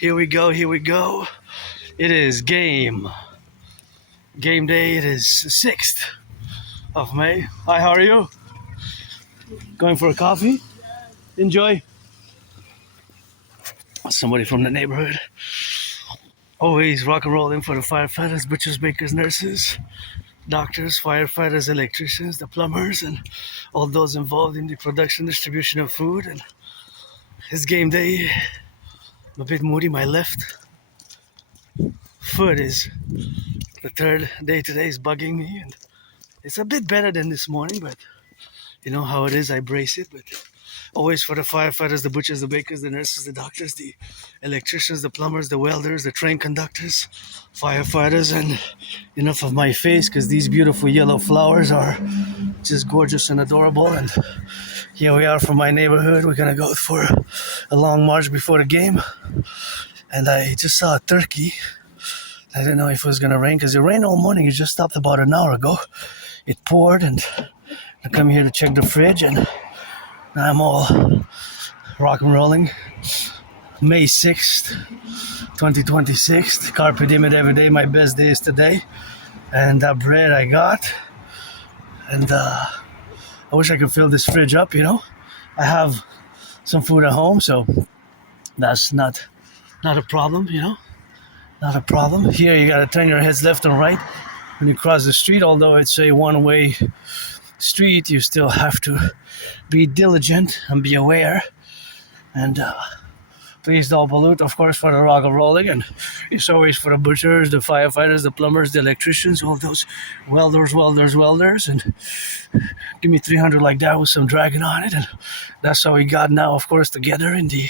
Here we go, here we go. It is game day. It is 6th of May. Hi, how are you? Going for a coffee? Enjoy. Somebody from the neighborhood. Always rock and rolling for the firefighters, butchers, bakers, nurses, doctors, firefighters, electricians, the plumbers, and all those involved in the production, distribution of food. And it's game day. I'm a bit moody. My left foot is the third day today is bugging me, and it's a bit better than this morning, but you know how it is. I brace it, but always for the firefighters, the butchers, the bakers, the nurses, the doctors, the electricians, the plumbers, the welders, the train conductors, firefighters. And enough of my face, because these beautiful yellow flowers are just gorgeous and adorable. And here we are from my neighborhood. We're gonna go for a long march before the game, and I just saw a turkey. I didn't know if it was gonna rain, because it rained all morning. It just stopped about an hour ago. It poured, and I come here to check the fridge, and I'm all rock and rolling. May 6th, 2026. Carpe diem it every day. My best day is today. And that bread I got. And I wish I could fill this fridge up, you know. I have some food at home, so that's not a problem, you know. Not a problem. Here you gotta turn your heads left and right when you cross the street. Although it's a one-way street, you still have to be diligent and be aware. And please don't pollute, of course, for the rock and rolling. And it's always for the butchers, the firefighters, the plumbers, the electricians, all those welders. And give me 300 like that with some dragon on it. And that's how we got now, of course, together in the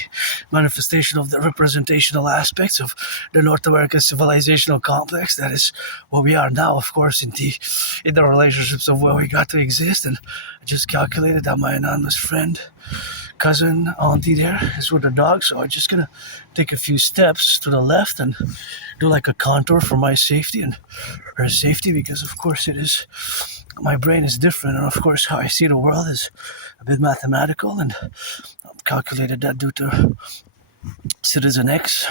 manifestation of the representational aspects of the North American civilizational complex. That is what we are now, of course, in the relationships of where we got to exist. And I just calculated that my anonymous friend, cousin, auntie there is with the dog, so I'm just gonna take a few steps to the left and do like a contour for my safety and her safety, because of course it is, my brain is different, and of course how I see the world is a bit mathematical. And I've calculated that due to Citizen X,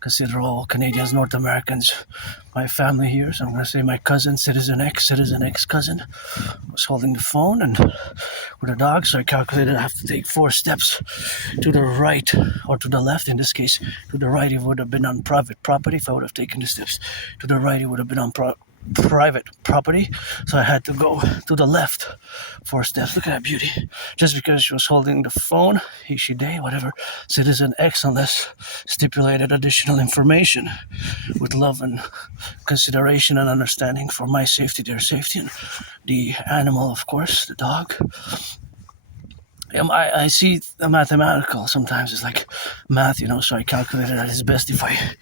consider all Canadians, North Americans, my family here. So I'm going to say my cousin, Citizen X cousin, was holding the phone and with a dog. So I calculated I have to take 4 steps to the right, or to the left. In this case, to the right, it would have been on private property. If I would have taken the steps to the right, it would have been on private property. So I had to go to the left 4 steps. Look at that beauty. Just because she was holding the phone, he, she, they, whatever, Citizen X, unless stipulated additional information with love and consideration and understanding for my safety, their safety, and the animal, of course, the dog. I see the mathematical sometimes. It's like math, you know, so I calculated that it's best if I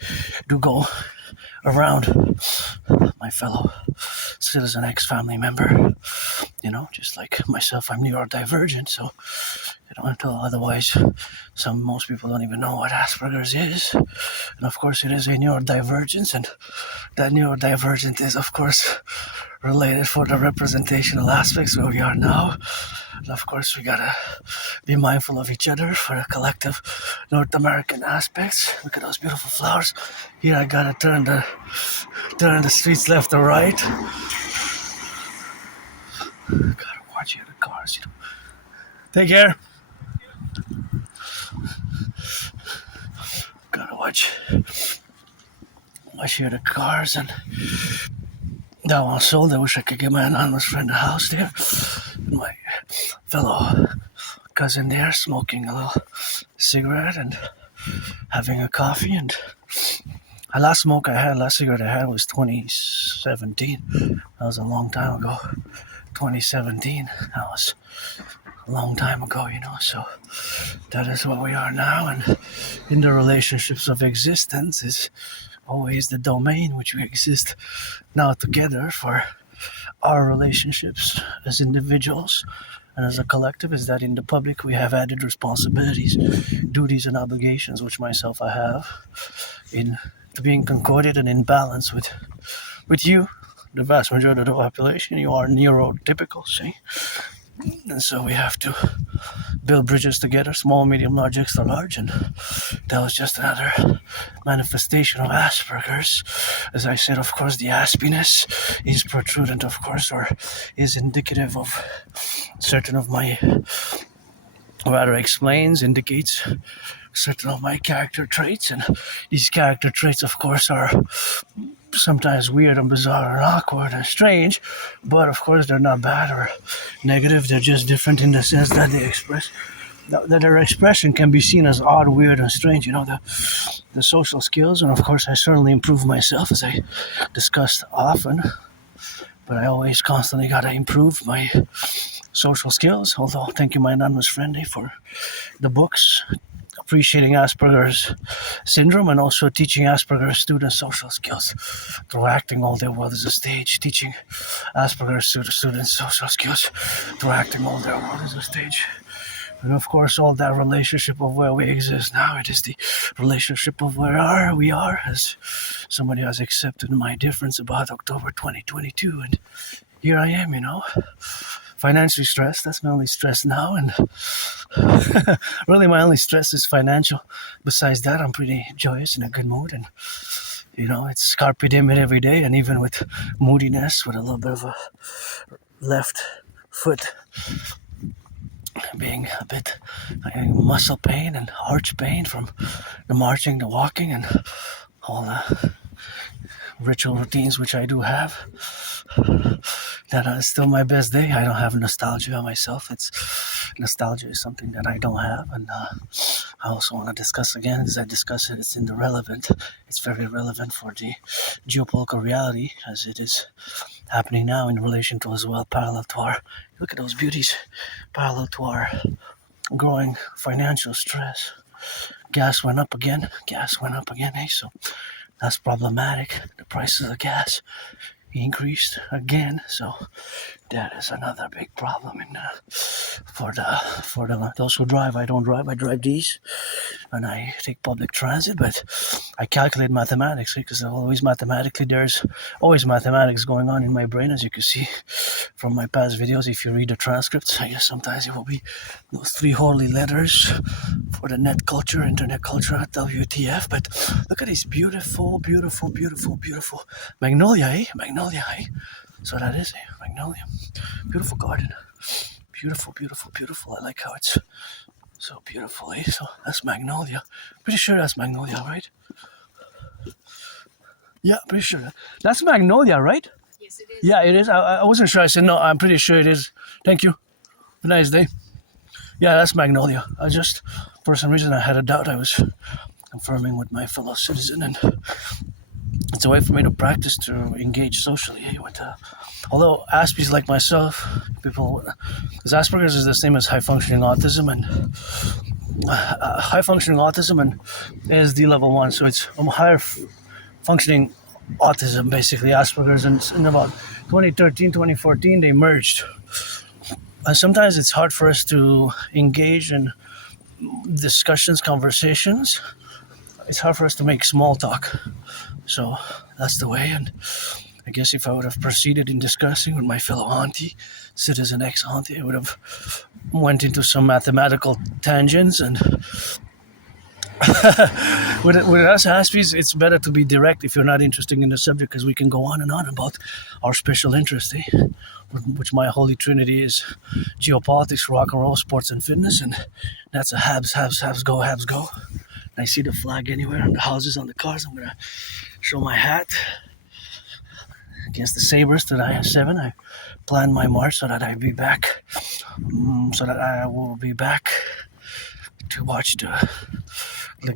do go around my fellow Citizen X family member. You know, just like myself, I'm neurodivergent, so you know, until otherwise, most people don't even know what Asperger's is. And of course, it is a neurodivergence, and that neurodivergent is, of course, related for the representational aspects where we are now. And of course, we gotta be mindful of each other for the collective North American aspects. Look at those beautiful flowers. Here I gotta turn the streets left or right. Gotta watch here the cars, you know. Take care. Gotta watch here the cars. And that one sold. I wish I could get my anonymous friend a house there. And my fellow cousin there smoking a little cigarette and having a coffee. And the last cigarette I had was 2017. That was a long time ago. 2017. That was a long time ago, you know. So that is what we are now. And in the relationships of existence is always the domain which we exist now together for our relationships as individuals and as a collective, is that in the public we have added responsibilities, duties, and obligations, which myself I have, in being concorded and in balance with you, the vast majority of the population. You are neurotypical, see? And so we have to build bridges together, small, medium, large, extra large, and that was just another manifestation of Asperger's. As I said, of course, the aspiness is protrudent, of course, or is indicative of certain of my, or rather explains, indicates certain of my character traits, and these character traits, of course, are sometimes weird and bizarre and awkward and strange, but of course they're not bad or negative. They're just different in the sense that they express that their expression can be seen as odd, weird, and strange. You know, the social skills, and of course I certainly improve myself, as I discussed often. But I always constantly gotta improve my social skills. Although, thank you, my anonymous friend, for the books appreciating Asperger's syndrome and also teaching Asperger's students social skills through acting. All their world is a stage. Teaching Asperger's students social skills through acting. All their world is a stage. And of course, all that relationship of where we exist now, it is the relationship of where we are, as somebody has accepted my difference about October 2022. And here I am, you know, financially stressed. That's my only stress now. And really, my only stress is financial. Besides that, I'm pretty joyous, in a good mood. And, you know, it's carpe diem it every day. And even with moodiness, with a little bit of a left foot being a bit muscle pain and arch pain from the marching, the walking, and all the ritual routines which I do have. That is still my best day. I don't have nostalgia myself. Nostalgia is something that I don't have, and I also want to discuss again. As I discuss it, it's irrelevant. It's very relevant for the geopolitical reality as it is happening now in relation to as well parallel to our, look at those beauties, parallel to our growing financial stress. Gas went up again, so that's problematic. The price of the gas increased again, so that is another big problem for those who drive. I don't drive. I drive these, and I take public transit. But I calculate mathematics because there's always mathematics going on in my brain, as you can see from my past videos. If you read the transcripts, I guess sometimes it will be those three holy letters for the internet culture, WTF. But look at this beautiful magnolia, eh? So that is a magnolia. Beautiful garden. Beautiful. I like how it's so beautiful, eh? So that's magnolia. Pretty sure that's magnolia, right? Yeah, pretty sure. That's magnolia, right? Yes, it is. Yeah, it is. I wasn't sure. I said, no, I'm pretty sure it is. Thank you. Have a nice day. Yeah, that's magnolia. For some reason, I had a doubt. I was confirming with my fellow citizen, and it's a way for me to practice to engage socially. Although Aspies like myself, because Asperger's is the same as high functioning autism, and high functioning autism and is the level 1, so it's higher functioning autism, basically Asperger's, and in about 2013, 2014 they merged. And sometimes it's hard for us to engage in discussions, conversations. It's hard for us to make small talk. So that's the way. And I guess if I would have proceeded in discussing with my fellow auntie, citizen ex-auntie, I would have went into some mathematical tangents. And with us Aspies, it's better to be direct if you're not interested in the subject, because we can go on and on about our special interest, which my holy trinity is geopolitics, rock and roll, sports, and fitness. And that's a Habs go. I see the flag anywhere on the houses, on the cars. I'm gonna show my hat against the Sabres to the I-7. I planned my march so that I will be back to watch the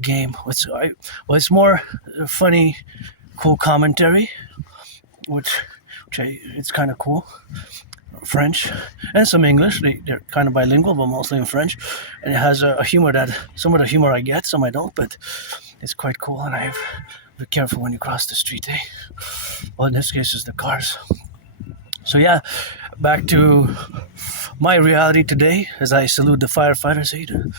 game. It's more funny, cool commentary, it's kind of cool. French and some English. They're kind of bilingual, but mostly in French. And it has a humor some of the humor I get, some I don't, but it's quite cool. And be careful when you cross the street, eh? Well, in this case, it's the cars. So yeah, back to my reality today as I salute the firefighters, the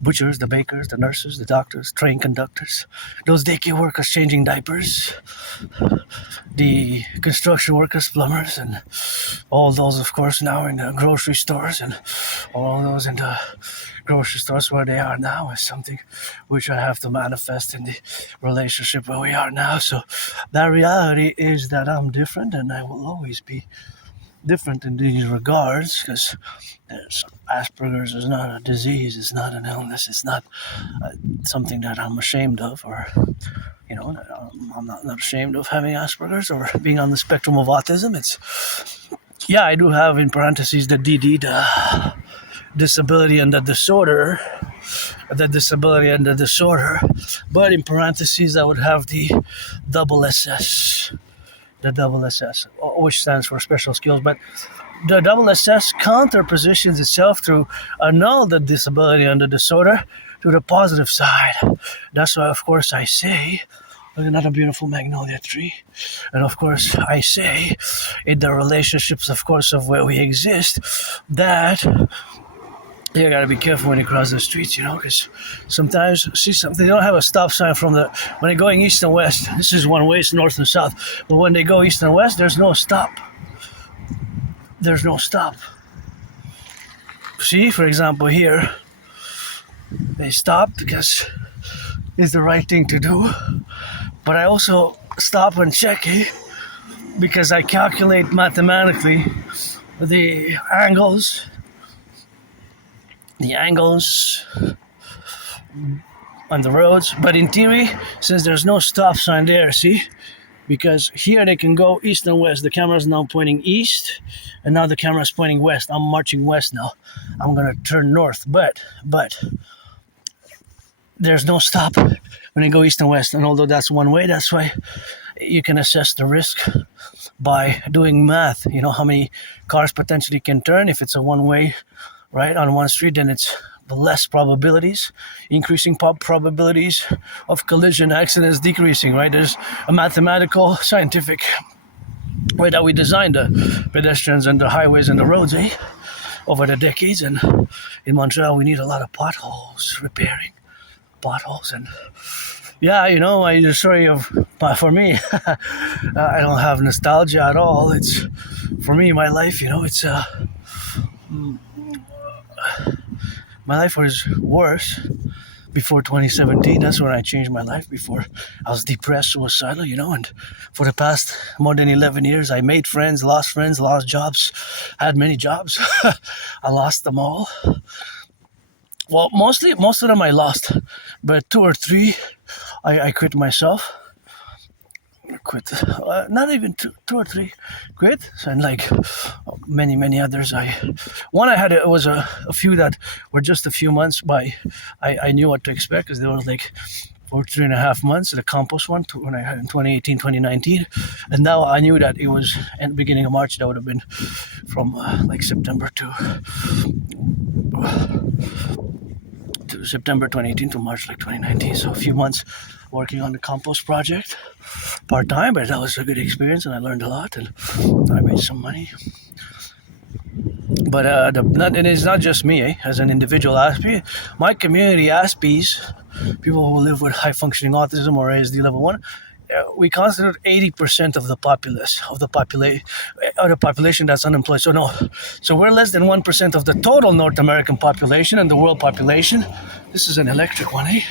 butchers, the bakers, the nurses, the doctors, train conductors, those daycare workers changing diapers, the construction workers, plumbers, and all those, of course, now in the grocery stores, and all those in the grocery stores where they are now is something which I have to manifest in the relationship where we are now. So that reality is that I'm different, and I will always be different in these regards, because Asperger's is not a disease, it's not an illness, it's not something that I'm ashamed of, or I'm not ashamed of having Asperger's or being on the spectrum of autism. I do have in parentheses the dedie, the disability and the disorder, but in parentheses I would have the double SS, which stands for special skills. But the double SS counter positions itself to annul the disability and the disorder to the positive side. That's why, of course, I say, look, another beautiful magnolia tree. And of course, I say, in the relationships, of course, of where we exist, that you gotta be careful when you cross the streets, because sometimes, they don't have a stop sign when they're going east and west. This is one way, it's north and south. But when they go east and west, there's no stop. See, for example, here, they stopped because it's the right thing to do. But I also stop and check it because I calculate mathematically the angles on the roads. But in theory, since there's no stop sign there, see, because here they can go east and west. The camera's now pointing east, and now the camera's pointing west. I'm marching west now. I'm gonna turn north, but there's no stop when they go east and west. And although that's one way, that's why you can assess the risk by doing math. You know how many cars potentially can turn. If it's a one-way, right, on one street, then it's less probabilities, increasing probabilities of collision, accidents decreasing, right? There's a mathematical, scientific way that we designed the pedestrians and the highways and the roads, over the decades. And in Montreal, we need a lot of potholes, repairing potholes. And the story of, for me, I don't have nostalgia at all. It's, for me, my life, my life was worse before 2017. That's when I changed my life. Before, I was depressed, suicidal, and for the past more than 11 years, I made friends, lost jobs, had many jobs. I lost them all. Well, most of them I lost, but 2 or 3, I quit myself. Not even two or 3 quit, and like many others, I had it was a few that were just a few months. I knew what to expect, because they were like for 3.5 months. The compost one when I had in 2018, 2019, and now I knew that it was at the beginning of March. That would have been from September to September 2018 to March 2019. So a few months working on the compost project part-time, but that was a good experience, and I learned a lot, and I made some money. But it is not just me, as an individual Aspie. My community, Aspies, people who live with high-functioning autism or ASD level 1, we constitute 80% of the population that's unemployed. So we're less than 1% of the total North American population and the world population. This is an electric one, I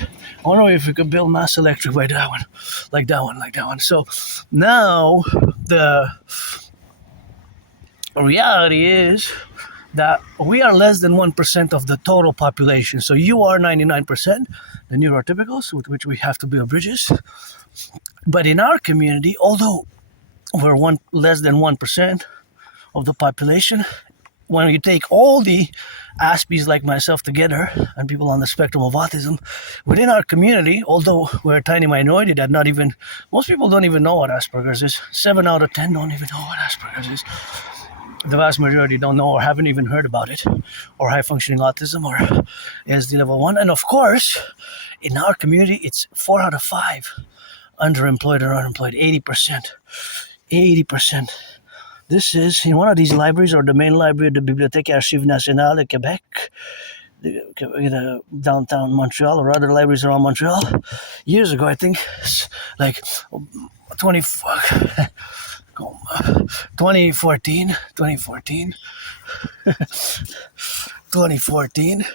wonder if we could build mass electric by that one, like that one. So now the reality is that we are less than 1% of the total population. So you are 99%, the neurotypicals, with which we have to build bridges. But in our community, although we're less than 1% of the population, when you take all the Aspies like myself together and people on the spectrum of autism, within our community, although we're a tiny minority that most people don't even know what Asperger's is. 7 out of 10 don't even know what Asperger's is. The vast majority don't know or haven't even heard about it, or high-functioning autism, or ASD level 1. And of course, in our community, it's 4 out of 5 underemployed or unemployed, 80%. This is in one of these libraries, or the main library of the Bibliothèque Archives Nationales de Québec, the downtown Montreal, or other libraries around Montreal. Years ago, I think, like 20, 2014, 2014, 2014,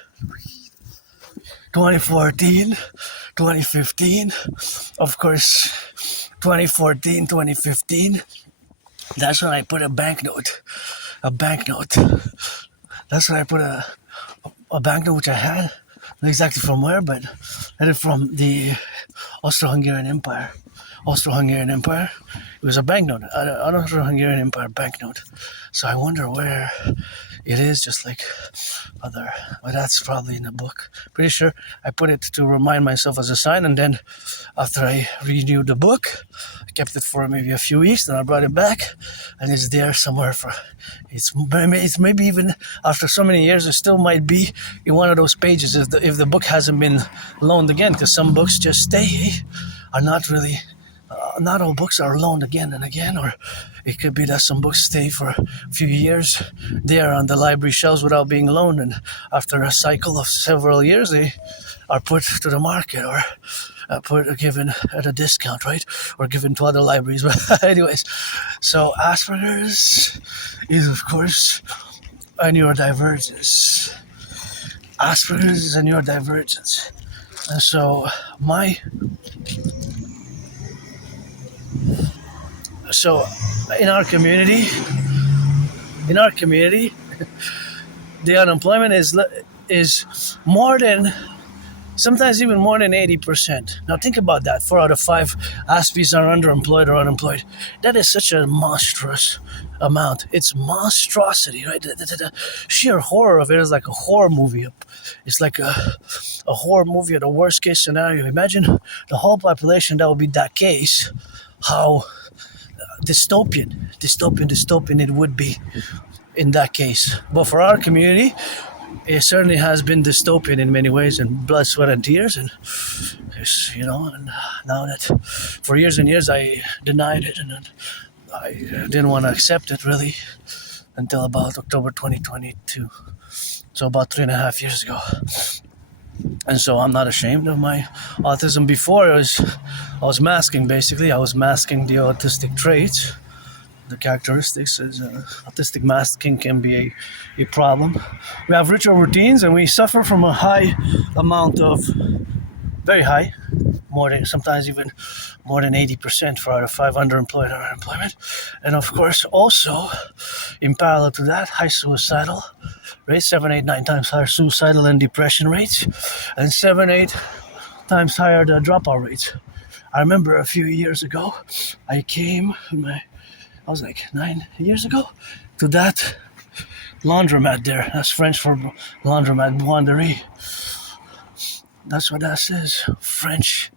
2014, 2015, of course, 2014, 2015. That's when I put a banknote. That's when I put a banknote which I had, not exactly from where, but I had it from the Austro-Hungarian Empire. It was a banknote, an Austro-Hungarian Empire banknote. So I wonder where it is, just like other. Well, that's probably in the book. Pretty sure I put it to remind myself as a sign, and then after I renewed the book, I kept it for maybe a few weeks, then I brought it back, and it's there somewhere for. It's maybe even after so many years, it still might be in one of those pages if the book hasn't been loaned again, because some books just stay, are not really. Not all books are loaned again and again, or it could be that some books stay for a few years there on the library shelves without being loaned, and after a cycle of several years, they are put to the market or given at a discount, right? Or given to other libraries. But anyways, so Asperger's is, of course, a neurodivergence. Asperger's is a neurodivergence. And so in our community, the unemployment is more than, sometimes even more than 80%. Now think about that. 4 out of 5 Aspies are underemployed or unemployed. That is such a monstrous amount. It's monstrosity, right? The sheer horror of it is like a horror movie. It's like a horror movie at the worst case scenario. Imagine the whole population that would be that case, how dystopian it would be in that case. But for our community, it certainly has been dystopian in many ways, and blood, sweat, and tears. And and now that for years and years I denied it, and I didn't want to accept it really until about October 2022. So about 3.5 years ago. And so I'm not ashamed of my autism. Before I was masking, basically. I was masking the autistic traits, the characteristics. Autistic masking can be a problem. We have ritual routines, and we suffer from a high amount of, very high, sometimes even more than 80% for out of 5 underemployed or unemployment. And of course, also, in parallel to that, high suicidal rates, 7, 8, 9 times higher suicidal and depression rates, and 7, 8 times higher the dropout rates. I remember a few years ago, I was like 9 years ago, to that laundromat there. That's French for laundromat, buanderie. That's what that says, French.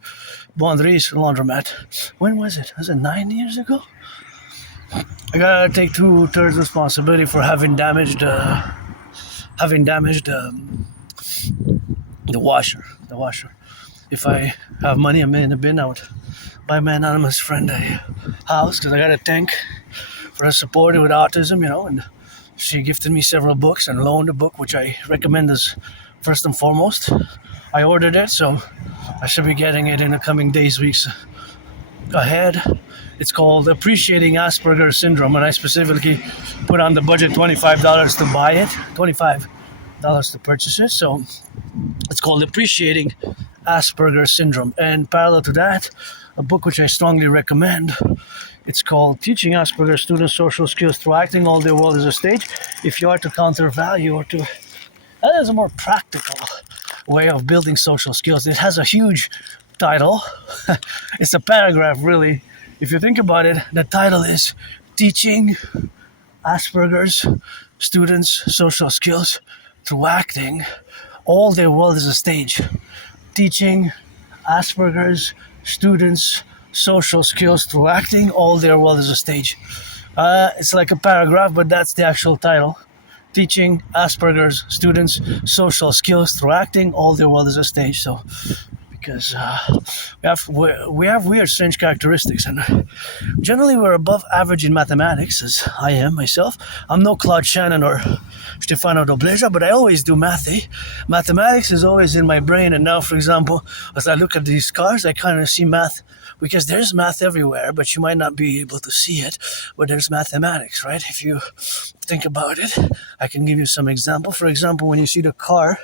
Buanderie's laundromat. When was it? Was it 9 years ago? I gotta take 2/3 responsibility for having damaged the washer. If I have money in the bin, I would buy my anonymous friend a house, because I got a tank for a supporter with autism, and she gifted me several books and loaned a book, which I recommend as first and foremost. I ordered it, so I should be getting it in the coming days, weeks ahead. It's called Appreciating Asperger's Syndrome, and I specifically put on the budget $25 to buy it, $25 to purchase it. So it's called Appreciating Asperger's Syndrome. And parallel to that, a book which I strongly recommend, it's called Teaching Asperger's Students Social Skills Through Acting, All Their World is a Stage. If you are to counter value or to... That is a more practical way of building social skills. It has a huge title. It's a paragraph, really. If you think about it, the title is Teaching Asperger's Students Social Skills Through Acting, All Their World is a Stage. Teaching Asperger's Students Social Skills Through Acting, All Their World is a Stage. It's like a paragraph, but that's the actual title. Teaching Asperger's Students Social Skills Through Acting, All Their World is a Stage. So because we have weird, strange characteristics, and generally we're above average in mathematics, as I am myself. I'm no Claude Shannon or Stefano Dobleja, but I always do mathy. Mathematics is always in my brain, and now, for example, as I look at these cars, I kind of see math, because there's math everywhere, but you might not be able to see it, but there's mathematics, right? If you think about it, I can give you some example. For example, when you see the car,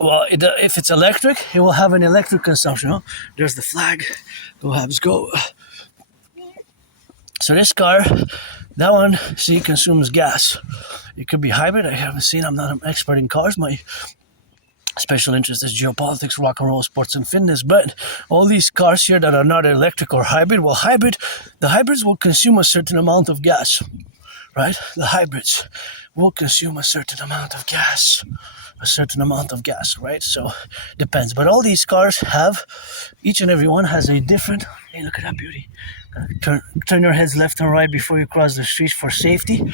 well, if it's electric, it will have an electric consumption. Oh, there's the flag. Go Habs, go. So this car, that one, see, consumes gas. It could be hybrid. I haven't seen. I'm not an expert in cars. My special interest is geopolitics, rock and roll, sports, and fitness. But all these cars here that are not electric or hybrid, well, the hybrids will consume a certain amount of gas, right? The hybrids will consume a certain amount of gas. Right? So depends. But all these cars have, each and every one has a different, hey, look at that beauty. Turn your heads left and right before you cross the street for safety.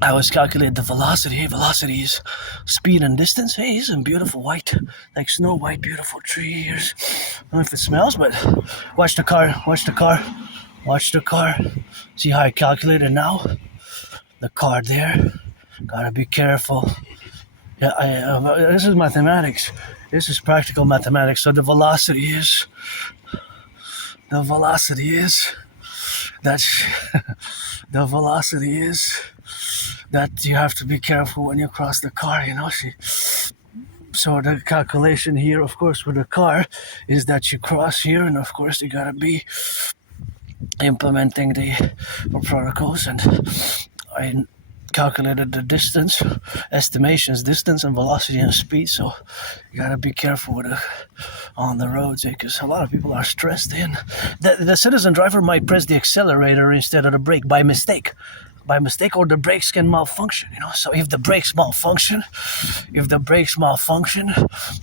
I always calculate the velocity. Hey, velocity is speed and distance. Hey, here's some beautiful white, like snow white, beautiful trees. I don't know if it smells, but watch the car. See how I calculate it now? The car there. Gotta be careful. Yeah, this is mathematics. This is practical mathematics. So the velocity is that you have to be careful when you cross the car, see. So the calculation here, of course, with the car is that you cross here, and of course you gotta be implementing the protocols, and I calculated the distance, estimations, distance and velocity and speed. So you gotta be careful on the roads, because a lot of people are stressed in. The citizen driver might press the accelerator instead of the brake by mistake, or the brakes can malfunction. So if the brakes malfunction,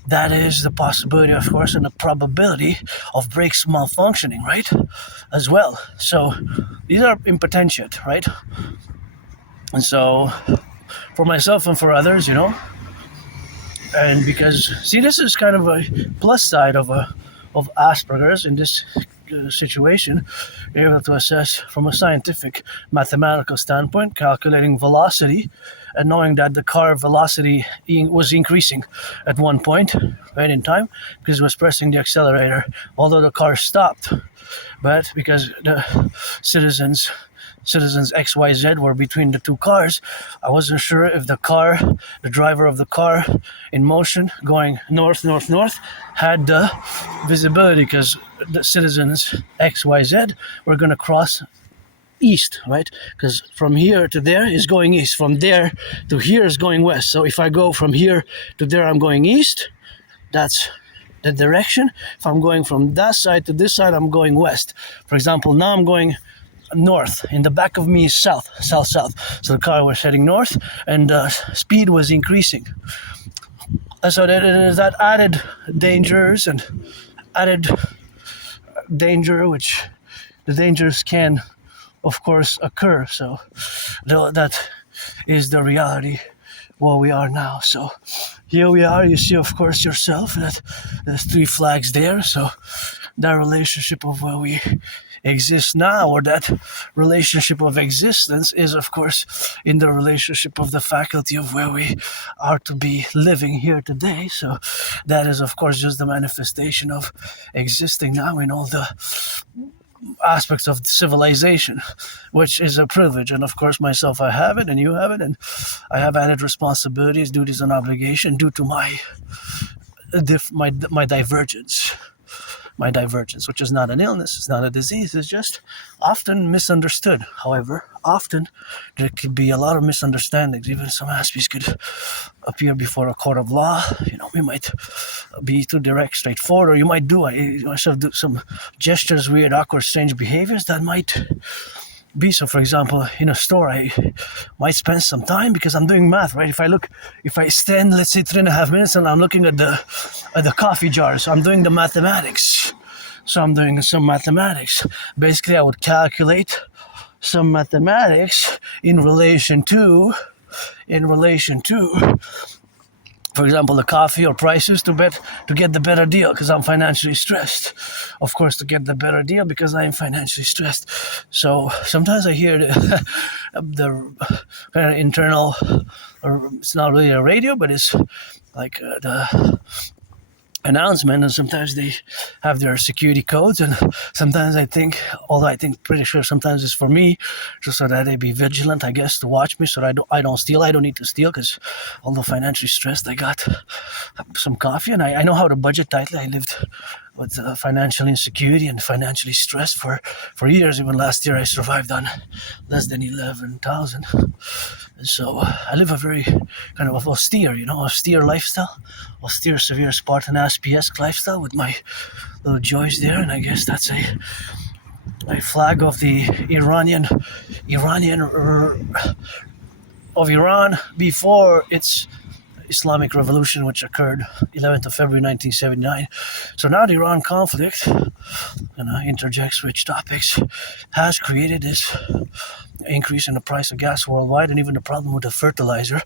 that is the possibility, of course, and the probability of brakes malfunctioning, right, as well. So these are in potentiate, right? And so, for myself and for others, and because, see, this is kind of a plus side of Asperger's in this situation. You're able to assess from a scientific, mathematical standpoint, calculating velocity, and knowing that the car velocity was increasing at one point, right in time, because it was pressing the accelerator, although the car stopped. But because the citizens XYZ were between the two cars, I wasn't sure if the driver of the car in motion going north, had the visibility, because the citizens XYZ were going to cross east, right? Because from here to there is going east. From there to here is going west. So if I go from here to there, I'm going east. That's the direction. If I'm going from that side to this side, I'm going west. For example, now I'm going north. In the back of me is south. So the car was heading north, and speed was increasing. So there's that added dangers and added danger, which the dangers can, of course, occur. So that is the reality where we are now. So here we are. You see, of course, yourself that there's 3 flags there. So that relationship of where we exist now, or that relationship of existence, is, of course, in the relationship of the faculty of where we are to be living here today. So that is, of course, just the manifestation of existing now in all the aspects of civilization, which is a privilege. And of course, myself, I have it, and you have it, and I have added responsibilities, duties, and obligation due to my divergence. My divergence, which is not an illness, it's not a disease, it's just often misunderstood. However, often there could be a lot of misunderstandings. Even some Aspiesque could appear before a court of law. We might be too direct, straightforward, or you might do some gestures, weird, awkward, strange behaviors that might be. So, for example, in a store, I might spend some time because I'm doing math, right? If I stand, let's say 3.5 minutes, and I'm looking at the coffee jar, so I'm doing the mathematics. So I'm doing some mathematics. Basically, I would calculate some mathematics in relation to for example, the coffee or prices to get the better deal because I'm financially stressed. Of course, to get the better deal because I am financially stressed. So sometimes I hear the kind of internal, or it's not really a radio, but it's like the announcement, and sometimes they have their security codes, and sometimes I think, although I think pretty sure sometimes it's for me, just so that they be vigilant, I guess, to watch me so that I don't steal. I don't need to steal because although financially stressed, I got some coffee, and I know how to budget tightly. I lived with financial insecurity and financially stressed for years. Even last year I survived on less than 11,000. And so I live a very kind of austere lifestyle, austere, severe, Spartan, Aspiesque lifestyle with my little joys there. And I guess that's a flag of the of Iran before its Islamic Revolution, which occurred 11th of February 1979. So now the Iran conflict, interjects rich topics, has created this increase in the price of gas worldwide, and even the problem with the fertilizer.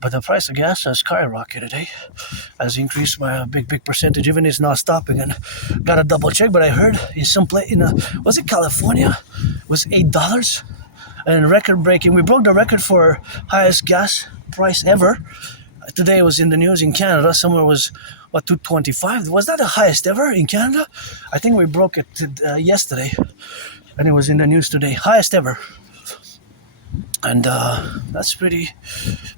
But the price of gas has skyrocketed, has increased by a big percentage. Even it's not stopping, and got to double check. But I heard in some place was it California, was $8, and record breaking. We broke the record for highest gas price ever. Today it was in the news in Canada. Somewhere was, $2.25? Was that the highest ever in Canada? I think we broke it yesterday. And it was in the news today. Highest ever. And that's pretty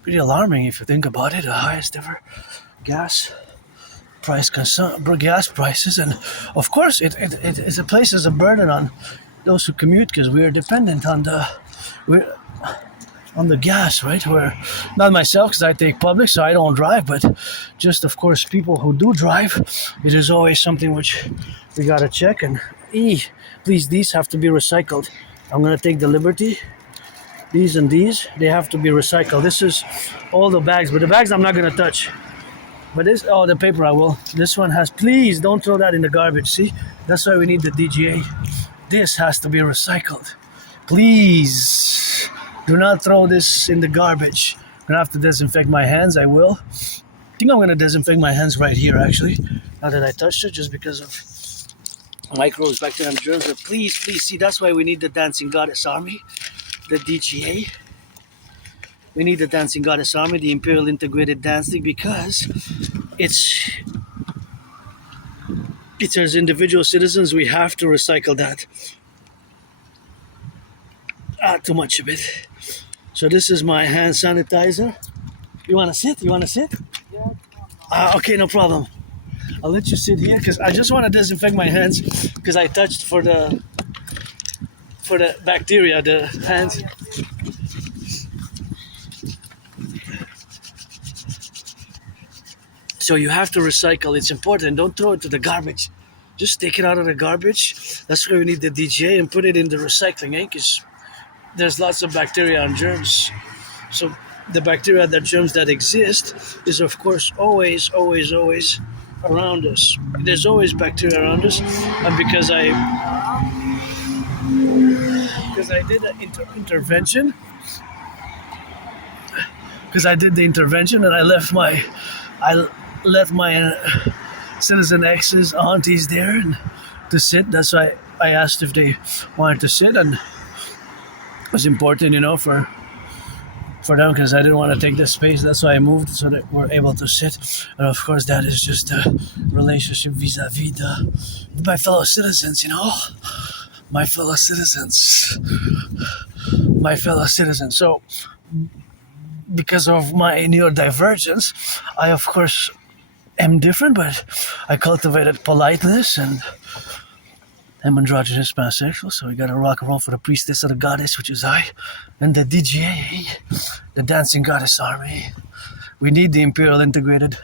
alarming if you think about it. The highest ever gas prices. And of course, it places a burden on those who commute because we are dependent on the gas, right? Where not myself because I take public, so I don't drive, but just of course people who do drive, it is always something which we gotta check. And please, these have to be recycled. I'm gonna take the liberty. These and these, they have to be recycled. This is all the bags, but the bags I'm not gonna touch. But the paper I will. This one has, please don't throw that in the garbage. See, that's why we need the DGA. This has to be recycled. Please. Do not throw this in the garbage. I'm gonna have to disinfect my hands. I will. I think I'm gonna disinfect my hands right here, actually. Now that I touched it, just because of microbes, bacteria, and germs. But please, see, that's why we need the Dancing Goddess Army, the DGA. We need the Dancing Goddess Army, the Imperial Integrated Dance League, because it's as individual citizens, we have to recycle that. Too much of it. So this is my hand sanitizer. You want to sit? Yeah. Okay, no problem. I'll let you sit here because I just want to disinfect my hands because I touched for the bacteria, the hands. So you have to recycle. It's important. Don't throw it to the garbage. Just take it out of the garbage. That's why we need the DGA and put it in the recycling, because there's lots of bacteria and germs. So the bacteria, the germs that exist is of course always around us. There's always bacteria around us. And because I did an intervention, and I left my citizen exes, aunties there and to sit. That's why I asked if they wanted to sit, and it was important, for them, because I didn't want to take the space. That's why I moved so that we're able to sit. And of course, that is just a relationship vis-a-vis my fellow citizens, my fellow citizens. So, because of my neurodivergence, I of course am different, but I cultivated politeness, and I'm androgynous pansexual, so we gotta rock and roll for the priestess of the goddess, which is I, and the DGA, the Dancing Goddess Army. We need the Imperial Integrated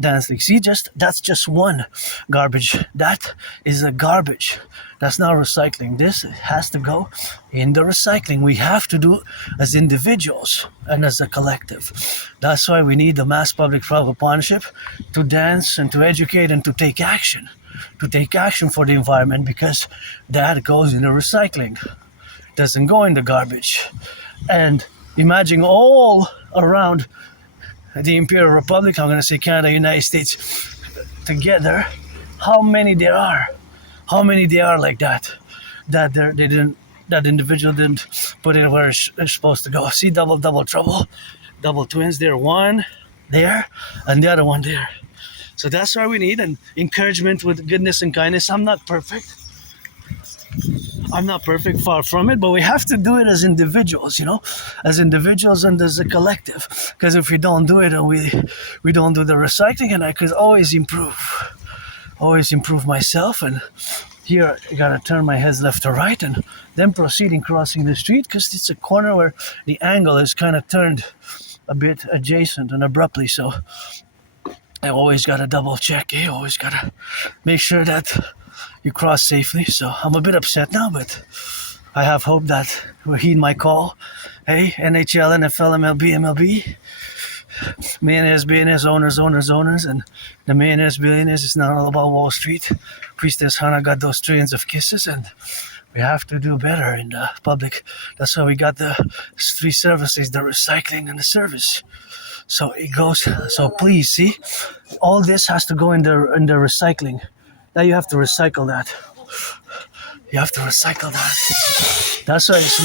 Dance League. See, that's just one garbage. That is a garbage. That's not recycling. This has to go in the recycling. We have to do as individuals and as a collective. That's why we need the mass public-private partnership to dance and to educate and to take action. To take action for the environment, because that goes in the recycling. It doesn't go in the garbage. And imagine all around the Imperial Republic, I'm going to say Canada, United States together, how many there are. How many there are like that. They didn't, that individual didn't put it where it's supposed to go. See, double trouble. Double twins there, one there and the other one there. So that's why we need an encouragement with goodness and kindness. I'm not perfect, far from it, but we have to do it as individuals, as individuals and as a collective. Because if we don't do it and we don't do the recycling, and I could always improve myself. And here I gotta turn my head left to right and then proceeding crossing the street, because it's a corner where the angle is kind of turned a bit adjacent and abruptly. So I always gotta double check. You always gotta make sure that you cross safely. So I'm a bit upset now, but I have hope that we'll heed my call. Hey, NHL, NFL, MLB. Millionaires, billionaires, owners, and the millionaires, billionaires, it's not all about Wall Street. Priestess Hannah got those trillions of kisses, and we have to do better in the public. That's why we got the 3 services, the recycling and the service. So it goes, so please, see, all this has to go in the recycling. Now you have to recycle that. You have to recycle that. That's why it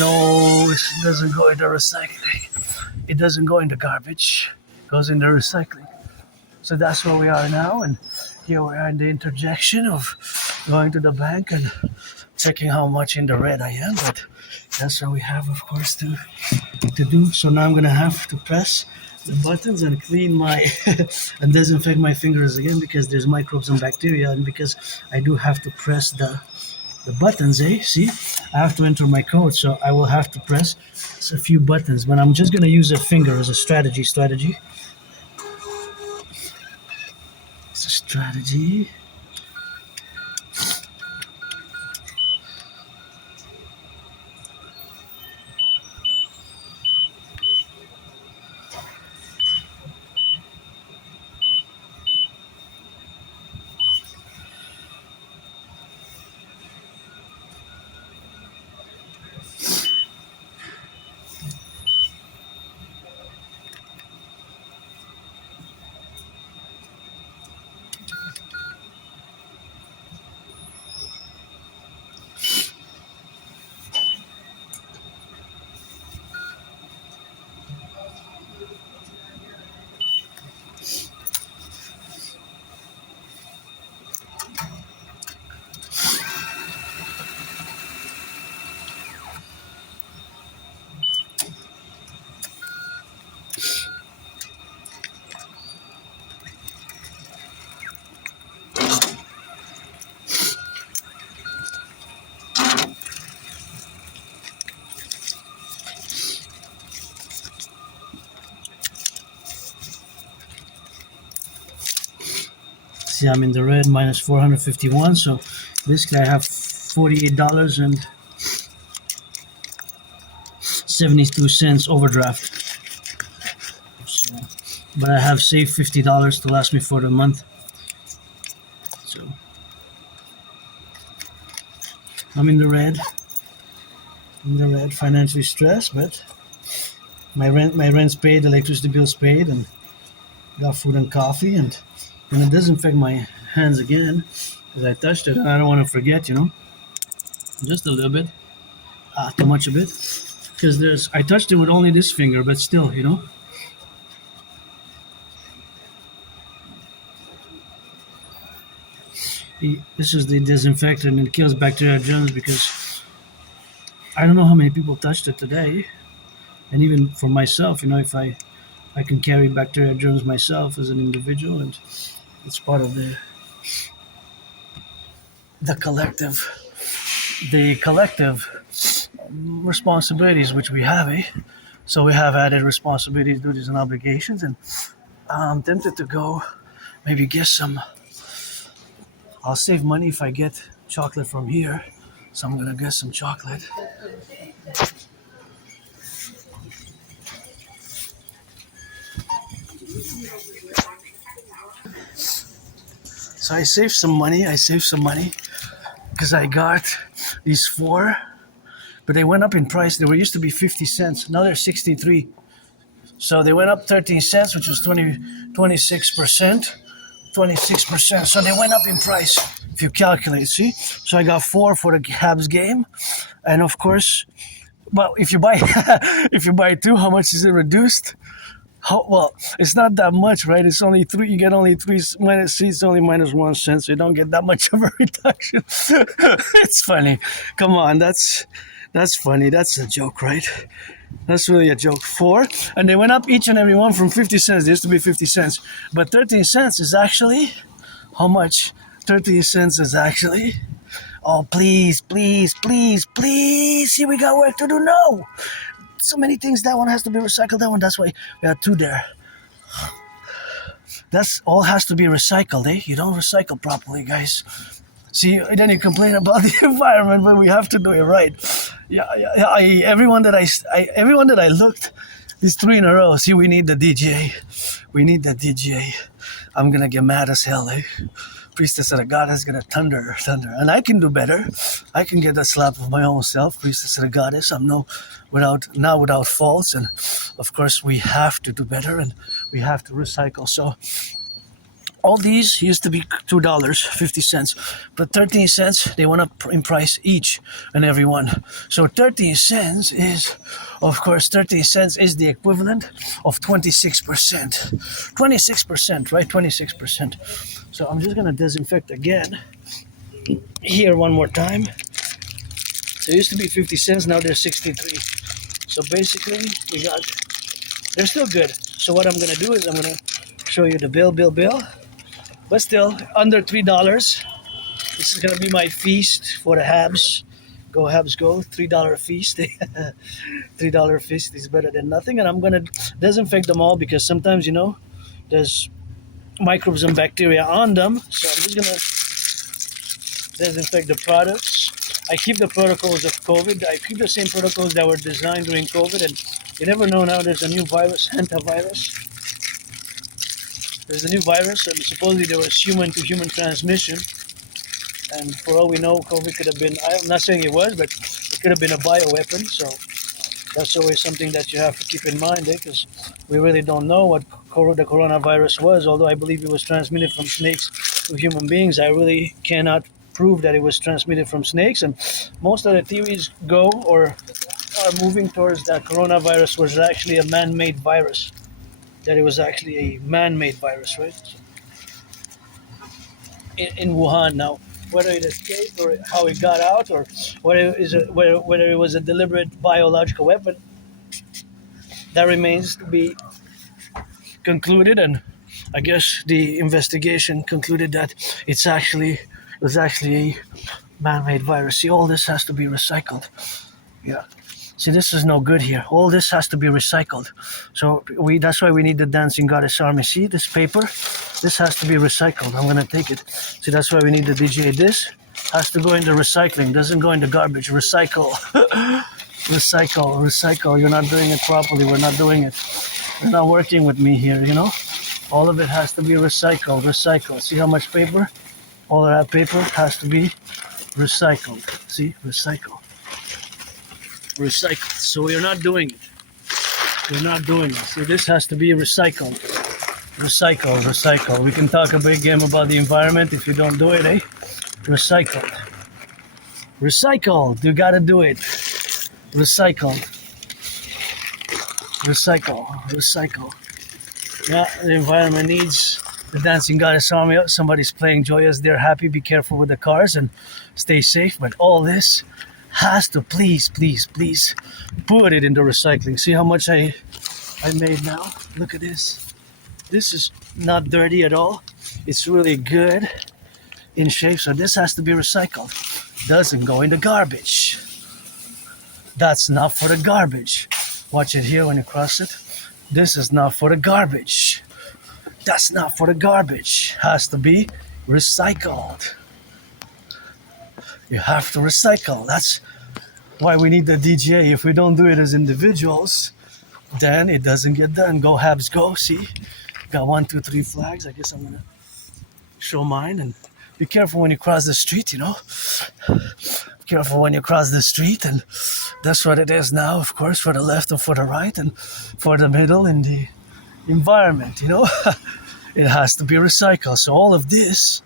doesn't go in the recycling. It doesn't go in the garbage. It goes in the recycling. So that's where we are now. And here we are in the interjection of going to the bank and checking how much in the red I am. But that's what we have, of course, to do. So now I'm going to have to press the buttons and clean my and disinfect my fingers again, because there's microbes and bacteria, and because I do have to press the buttons, see, I have to enter my code, so I will have to press a few buttons, but I'm just going to use a finger as a strategy. It's a strategy. See, I'm in the red, minus 451. So basically I have $48.72 overdraft. So, but I have saved $50 to last me for the month. So I'm in the red. Financially stressed, but my rent's paid, electricity bill's paid, and got food and coffee, and it disinfect my hands again because I touched it, and I don't want to forget, just a little bit, too much a bit, because I touched it with only this finger, but still, this is the disinfectant, and it kills bacteria and germs, because I don't know how many people touched it today, and even for myself, if I can carry bacteria and germs myself as an individual, and it's part of the collective responsibilities which we have, So we have added responsibilities, duties, and obligations, and I'm tempted to go maybe get some. I'll save money if I get chocolate from here, so I'm gonna get some chocolate. So I saved some money because I got these 4, but they went up in price. They were used to be 50 cents. Now they're 63. So they went up 13 cents, which was 26%. 26%. So they went up in price if you calculate, see? So I got 4 for the Habs game. And of course, well, if you buy if you buy 2, how much is it reduced? Well, it's not that much, right? It's only 3. You get only 3 minus C. It's only minus 1 cent, so you don't get that much of a reduction. It's funny. Come on, that's funny. That's a joke, right? That's really a joke. 4, and they went up each and every one from 50 cents. There used to be 50 cents, but 13 cents is actually how much? 13 cents is actually. Oh, please, please, please, please! See, we got work to do. No. So many things. That one has to be recycled. That one. That's why we have 2 there. That's all has to be recycled, eh? You don't recycle properly, guys. See, then you complain about the environment, but we have to do it right. Yeah. Everyone that I looked, these 3 in a row. See, we need the DJ. We need the DJ. I'm gonna get mad as hell, eh? Priestess of the Goddess gonna thunder, and I can do better. I can get a slap of my own self. Priestess of the Goddess. I'm without faults, and of course we have to do better, and we have to recycle. So all these used to be $2.50, but 13 cents they went up in price each and every one. So 13 cents is, of course, 13 cents is the equivalent of 26%. 26%, right? 26%. So I'm just gonna disinfect again here one more time. So it used to be 50 cents, now they're 63. So basically, they're still good. So what I'm gonna do is I'm gonna show you the bill. But still, under $3. This is gonna be my feast for the Habs. Go Habs go, $3 feast. $3 feast is better than nothing. And I'm gonna disinfect them all because sometimes, there's microbes and bacteria on them. So I'm just gonna disinfect the products. I keep the protocols of COVID. I keep the same protocols that were designed during COVID. And you never know, now there's a new virus, hantavirus. There's a new virus, and supposedly there was human-to-human transmission. And for all we know, COVID could have been, I'm not saying it was, but it could have been a bioweapon. So that's always something that you have to keep in mind, because we really don't know what the coronavirus was. Although I believe it was transmitted from snakes to human beings, I really cannot prove that it was transmitted from snakes. And most of the theories go or are moving towards that coronavirus was actually a man-made virus. That it was actually a man-made virus, right? In Wuhan. Now, whether it escaped or how it got out, or whether it was a deliberate biological weapon, that remains to be concluded. And I guess the investigation concluded that it was actually a man-made virus. See, all this has to be recycled. Yeah. See, this is no good here. All this has to be recycled. So that's why we need the Dancing Goddess Army. See, this paper, this has to be recycled. I'm gonna take it. See, that's why we need the DJ. This has to go into recycling. Doesn't go into garbage. Recycle. Recycle. You're not doing it properly. We're not doing it. You're not working with me here, All of it has to be recycled. See how much paper? All of that paper has to be recycled. See, recycle. So we're not doing it. So this has to be recycled. Recycle. We can talk a big game about the environment if you don't do it, eh? Recycled. You gotta do it. Recycle. Yeah, the environment needs the Dancing Goddess Army. Somebody's playing joyous. They're happy. Be careful with the cars and stay safe. But all this has to please put it into recycling. See how much I made now? Look at this. This is not dirty at all. It's really good in shape. So this has to be recycled. Doesn't go in the garbage. That's not for the garbage. Watch it here when you cross it. This is not for the garbage. That's not for the garbage. Has to be recycled. You have to recycle. That's why we need the DGA. If we don't do it as individuals, then it doesn't get done. Go Habs go. See, got 1, 2, 3 flags. I guess I'm gonna show mine, and be careful when you cross the street. careful when you cross the street, and that's what it is now, of course, for the left and for the right and for the middle in the environment, It has to be recycled. So all of this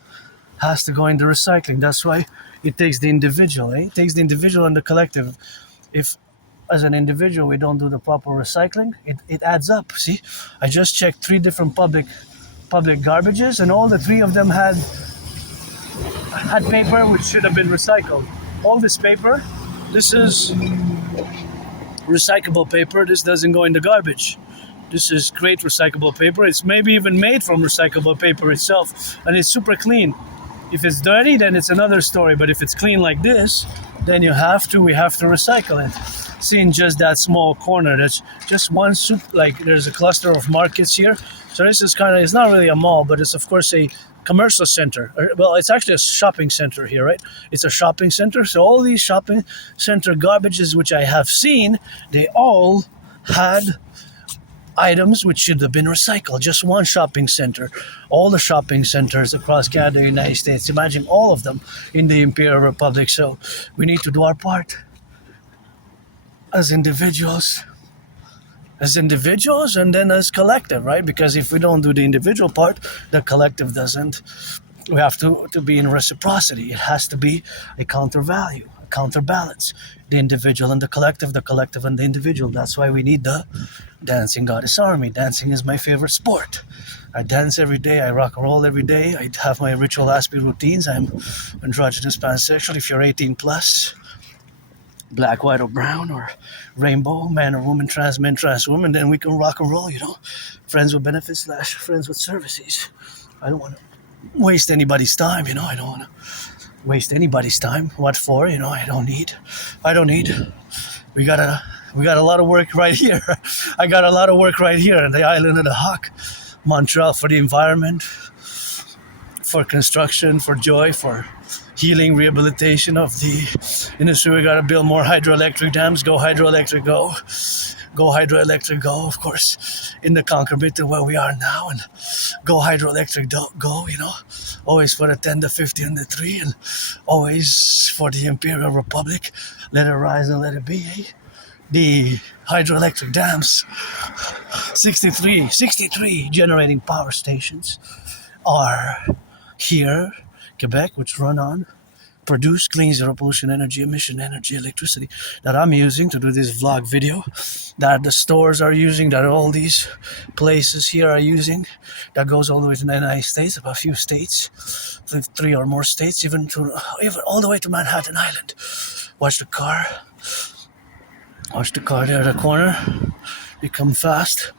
has to go into recycling. That's why it takes the individual, It takes the individual and the collective. If as an individual we don't do the proper recycling, it adds up. See, I just checked 3 different public garbages, and all the 3 of them had paper which should have been recycled. All this paper, this is recyclable paper. This doesn't go in the garbage. This is great recyclable paper. It's maybe even made from recyclable paper itself, and it's super clean. If it's dirty, then it's another story. But if it's clean like this, then we have to recycle it. See, in just that small corner, that's just one there's a cluster of markets here. So this is it's not really a mall, but it's of course a commercial center. Well, it's actually a shopping center here, right? It's a shopping center. So all these shopping center garbages, which I have seen, they all had items which should have been recycled. Just one shopping center. All the shopping centers across Canada and the United States. Imagine all of them in the Imperial Republic. So we need to do our part as individuals. And then as collective, right? Because if we don't do the individual part, the collective doesn't. We have to be in reciprocity. It has to be a countervalue, a counterbalance. The individual and the collective and the individual. That's why we need the dancing goddess army. Dancing is my favorite sport. I dance every day. I rock and roll every day. I have my ritual Aspiesque routines. I'm androgynous pansexual. If you're 18 plus, black, white, or brown, or rainbow, man or woman, trans men, trans woman, then we can rock and roll, Friends with benefits / friends with services. I don't want to waste anybody's time, I don't want to waste anybody's time. What for? I don't need. We got a lot of work right here. I got a lot of work right here on the island of the Hawk. Montreal, for the environment, for construction, for joy, for healing, rehabilitation of the industry. We got to build more hydroelectric dams. Go hydroelectric, go. Go hydroelectric, go, of course, in the concrete to where we are now. And go hydroelectric, go, always for the 10, the 50, and the 3, and always for the Imperial Republic. Let it rise and let it be. The hydroelectric dams, 63 generating power stations are here, Quebec, which produce clean zero pollution energy, emission energy, electricity that I'm using to do this vlog video, that the stores are using, that all these places here are using, that goes all the way to the United States, about a few states, 3 or more states, even all the way to Manhattan Island. Watch the car there at the corner. You come fast.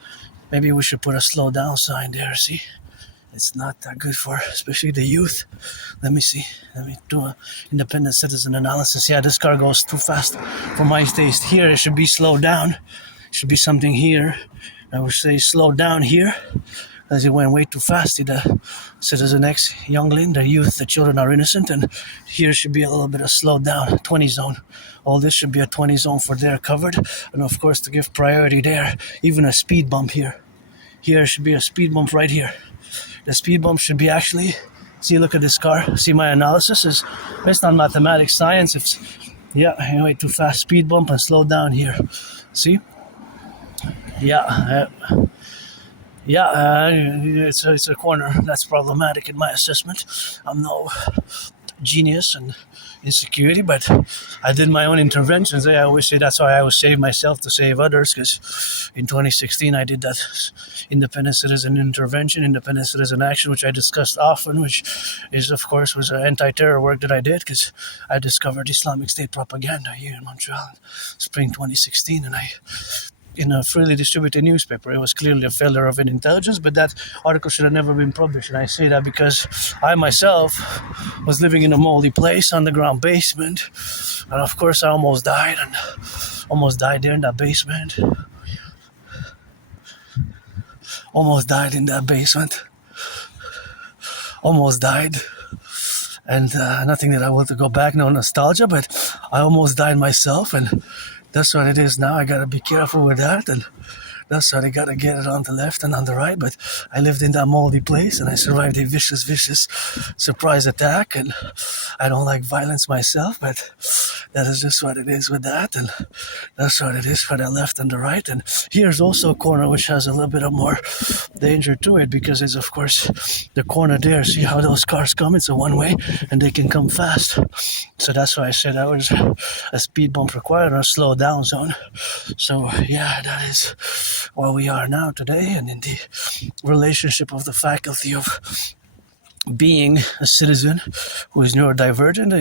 Maybe we should put a slow down sign there, see? It's not that good for especially the youth. Let me see. Let me do an independent citizen analysis. Yeah, this car goes too fast for my taste. Here it should be slowed down. It should be something here. I would say slow down here, as it went way too fast. The Citizen X youngling, the youth, the children are innocent, and here should be a little bit of slow down, 20 zone. All this should be a 20 zone for there covered, and of course to give priority there, even a speed bump here. Here should be a speed bump right here. The speed bump should be actually, see, look at this car. See, my analysis is based on mathematics, science. Anyway, too fast, speed bump and slow down here. See? It's a corner. That's problematic in my assessment. I'm no genius and insecurity, but I did my own interventions. I always say that's why I always save myself to save others, because in 2016 I did that independent citizen intervention, independent citizen action, which I discussed often, which is of course was anti-terror work that I did, because I discovered Islamic State propaganda here in Montreal in spring 2016, and in a freely distributed newspaper. It was clearly a failure of an intelligence, but that article should have never been published. And I say that because I myself was living in a moldy place, underground basement, and of course I almost died there in that basement. Almost died in that basement. Almost died. And nothing that I want to go back, no nostalgia, but I almost died myself, and that's what it is now. I gotta be careful with that, and that's what I gotta get it on the left and on the right. But I lived in that moldy place, and I survived a vicious surprise attack, and I don't like violence myself, but That is just what it is with that, and that's what it is for the left and the right. And here's also a corner which has a little bit of more danger to it, because it's, of course, the corner there. See how those cars come? It's a one-way, and they can come fast. So that's why I said that was a speed bump required or a slow down zone. So yeah, that is where we are now today, and in the relationship of the faculty of being a citizen who is neurodivergent.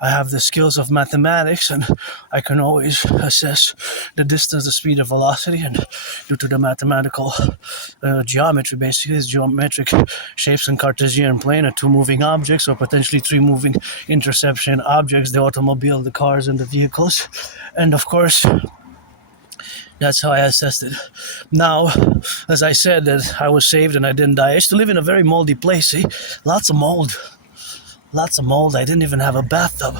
I have the skills of mathematics, and I can always assess the distance, the speed, the velocity, and due to the mathematical geometry, basically, it's geometric shapes in Cartesian plane of two moving objects, or potentially three moving interception objects, the automobile, the cars, and the vehicles. And of course, that's how I assessed it. Now, as I said, that I was saved and I didn't die. I used to live in a very moldy place, see? Lots of mold. I didn't even have a bathtub.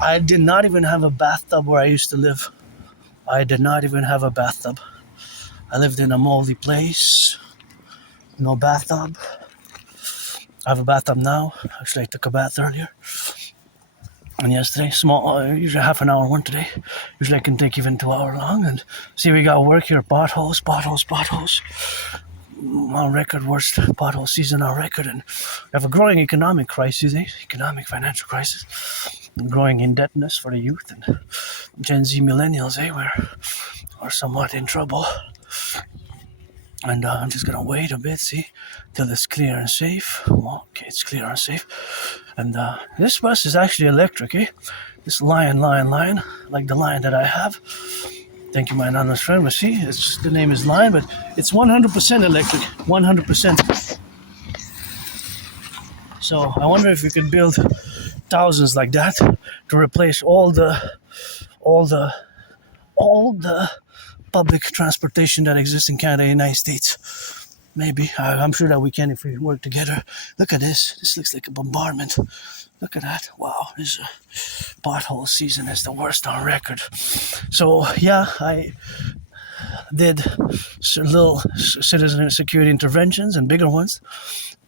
I did not even have a bathtub where I used to live. I did not even have a bathtub. I lived in a moldy place. No bathtub. I have a bathtub now. Actually, I took a bath earlier. And yesterday, usually half an hour one today. Usually I can take even 2 hours long. And see, we got work here, potholes. On record, worst pothole season on record. And we have a growing economic crisis, economic financial crisis. Growing indebtedness for the youth and Gen Z millennials, we're somewhat in trouble. And I'm just gonna wait a bit, see, till it's clear and safe. Well, okay, it's clear and safe. And this bus is actually electric, This lion, like the lion that I have. Thank you, my anonymous friend. But see, the name is Lion, but it's 100% electric, 100%. So I wonder if we could build thousands like that to replace all the public transportation that exists in Canada and the United States. Maybe. I'm sure that we can if we work together. Look at this. This looks like a bombardment. Look at that. Wow. This pothole season is the worst on record. So, yeah, I did little citizen security interventions and bigger ones.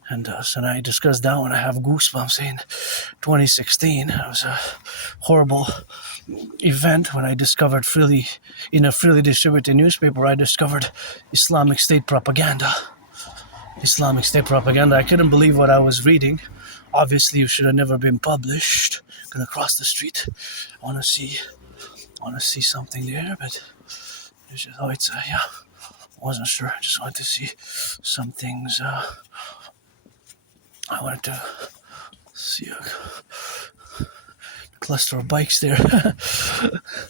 And so I discussed that one. I have goosebumps in 2016. It was a horrible event when I discovered in a freely distributed newspaper, I discovered Islamic State propaganda. I couldn't believe what I was reading. Obviously, it should have never been published. I'm gonna cross the street. I wanna see something there, but it's just, I wasn't sure. I just wanted to see some things. I wanted to see a cluster of bikes there.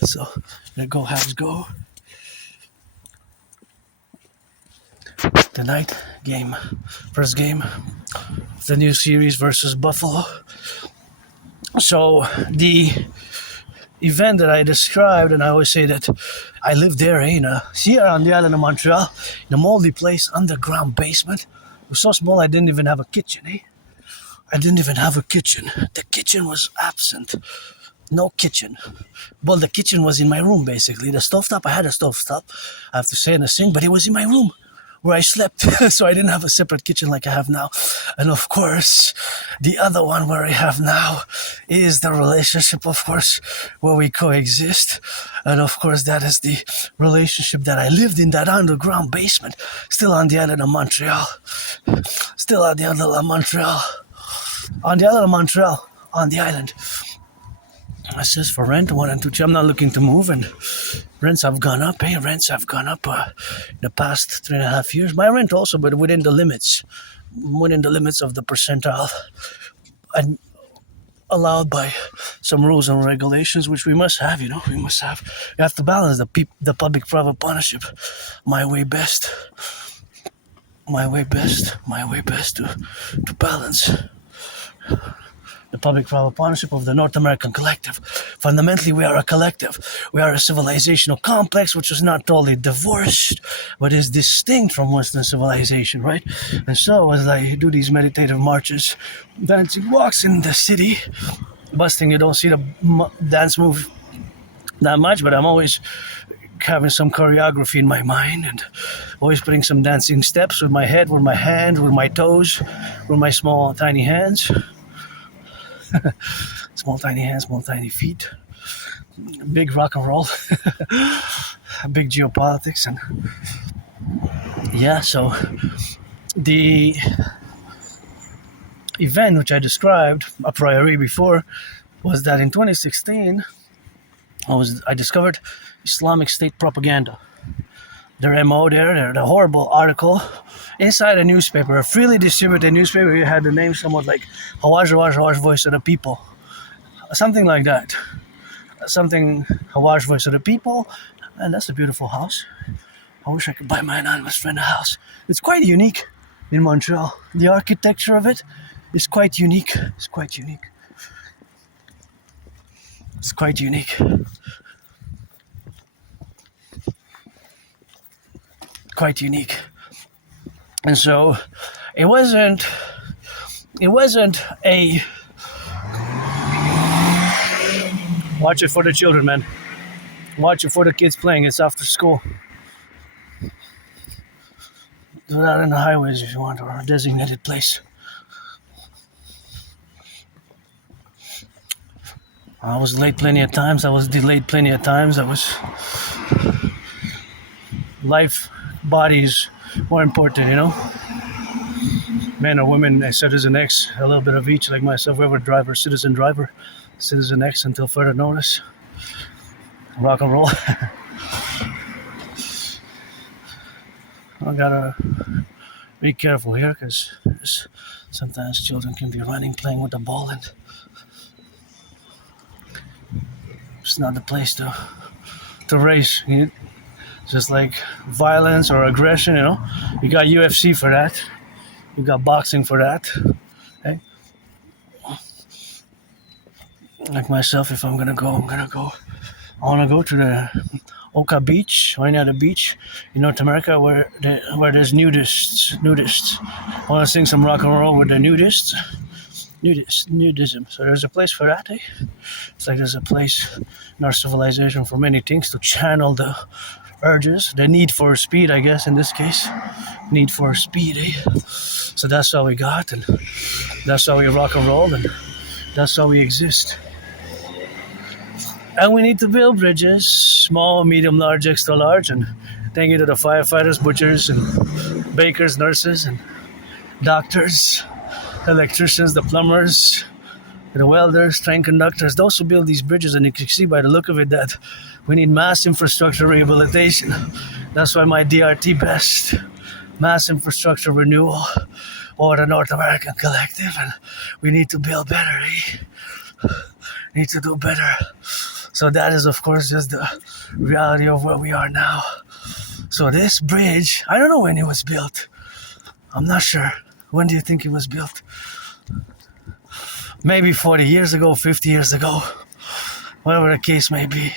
So, there go, Habs go. The night game, first game, the new series versus Buffalo. So, the event that I described, and I always say that I lived there, here on the island of Montreal, in a moldy place, underground basement. It was so small I didn't even have a kitchen, I didn't even have a kitchen. The kitchen was absent. No kitchen. Well, the kitchen was in my room, basically. The stovetop, I had a stovetop, I have to say, in a sink, but it was in my room where I slept. So I didn't have a separate kitchen like I have now. And of course, the other one where I have now is the relationship, of course, where we coexist. And of course, that is the relationship that I lived in, that underground basement, still on the island of Montreal. On the island. It says for rent, 1 and 2. I'm not looking to move, and rents have gone up. Rents have gone up in the past 3.5 years. My rent also, but within the limits of the percentile and allowed by some rules and regulations, which we must have. You have to balance the public-private partnership. My way best to balance the public-private partnership of the North American Collective. Fundamentally, we are a collective. We are a civilizational complex which is not totally divorced, but is distinct from Western civilization, right? And so, as I do these meditative marches, dancing walks in the city, busting, you don't see the dance move that much, but I'm always having some choreography in my mind and always putting some dancing steps with my head, with my hands, with my toes, with my small, tiny hands. It's small tiny hands, small tiny feet, big rock and roll, big geopolitics, and yeah. So the event which I described a priori before was that in 2016 I discovered Islamic State propaganda. Their MO there, the horrible article inside a newspaper, a freely distributed newspaper. You had the name somewhat like Hawaj Voice of the People, something like that. Something Hawaj Voice of the People, and that's a beautiful house. I wish I could buy my anonymous friend a house. It's quite unique in Montreal. The architecture of it is quite unique. It's quite unique. It's quite unique. Quite unique. And so it wasn't a watch it for the children, man. Watch it for the kids playing. It's after school. Do that in the highways if you want, or a designated place. I was late plenty of times. I was delayed plenty of times. I was life, bodies more important, you know. Men or women, citizen X, a little bit of each, like myself, whoever driver, citizen X until further notice. Rock and roll. I gotta be careful here because sometimes children can be running, playing with the ball, and it's not the place to race. Just like violence or aggression, you know. You got UFC for that. You got boxing for that. Okay? Like myself, if I'm gonna go. I wanna go to the Oka Beach, or any other beach in North America where there's nudists. I wanna sing some rock and roll with the nudists. Nudism. So there's a place for that, eh? It's like there's a place in our civilization for many things to channel the urges, the need for speed, I guess, in this case. Need for speed, eh? So that's how we got, and that's how we rock and roll, and that's how we exist. And we need to build bridges, small, medium, large, extra large, and thank you to the firefighters, butchers, and bakers, nurses, and doctors, electricians, the plumbers, the welders, train conductors, those who build these bridges. And you can see by the look of it that we need mass infrastructure rehabilitation. That's why my DRT best, mass infrastructure renewal, or the North American Collective, and we need to build better, eh? Need to do better. So that is, of course, just the reality of where we are now. So this bridge, I don't know when it was built. I'm not sure. When do you think it was built? Maybe 40 years ago, 50 years ago, whatever the case may be.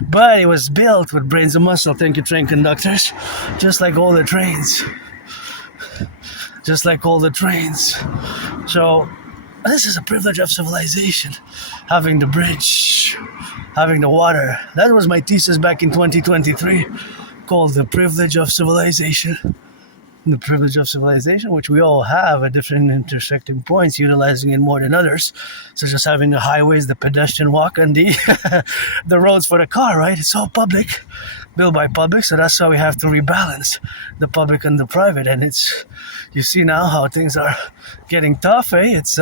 But it was built with brains and muscle, thank you, train conductors, just like all the trains. Just like all the trains. So this is a privilege of civilization, having the bridge, having the water. That was my thesis back in 2023, called The Privilege of Civilization. The privilege of civilization, which we all have at different intersecting points, utilizing it more than others, such as having the highways, the pedestrian walk, and the roads for the car, right? It's all public, built by public, so that's how we have to rebalance the public and the private. And it's, you see now how things are getting tough, eh? It's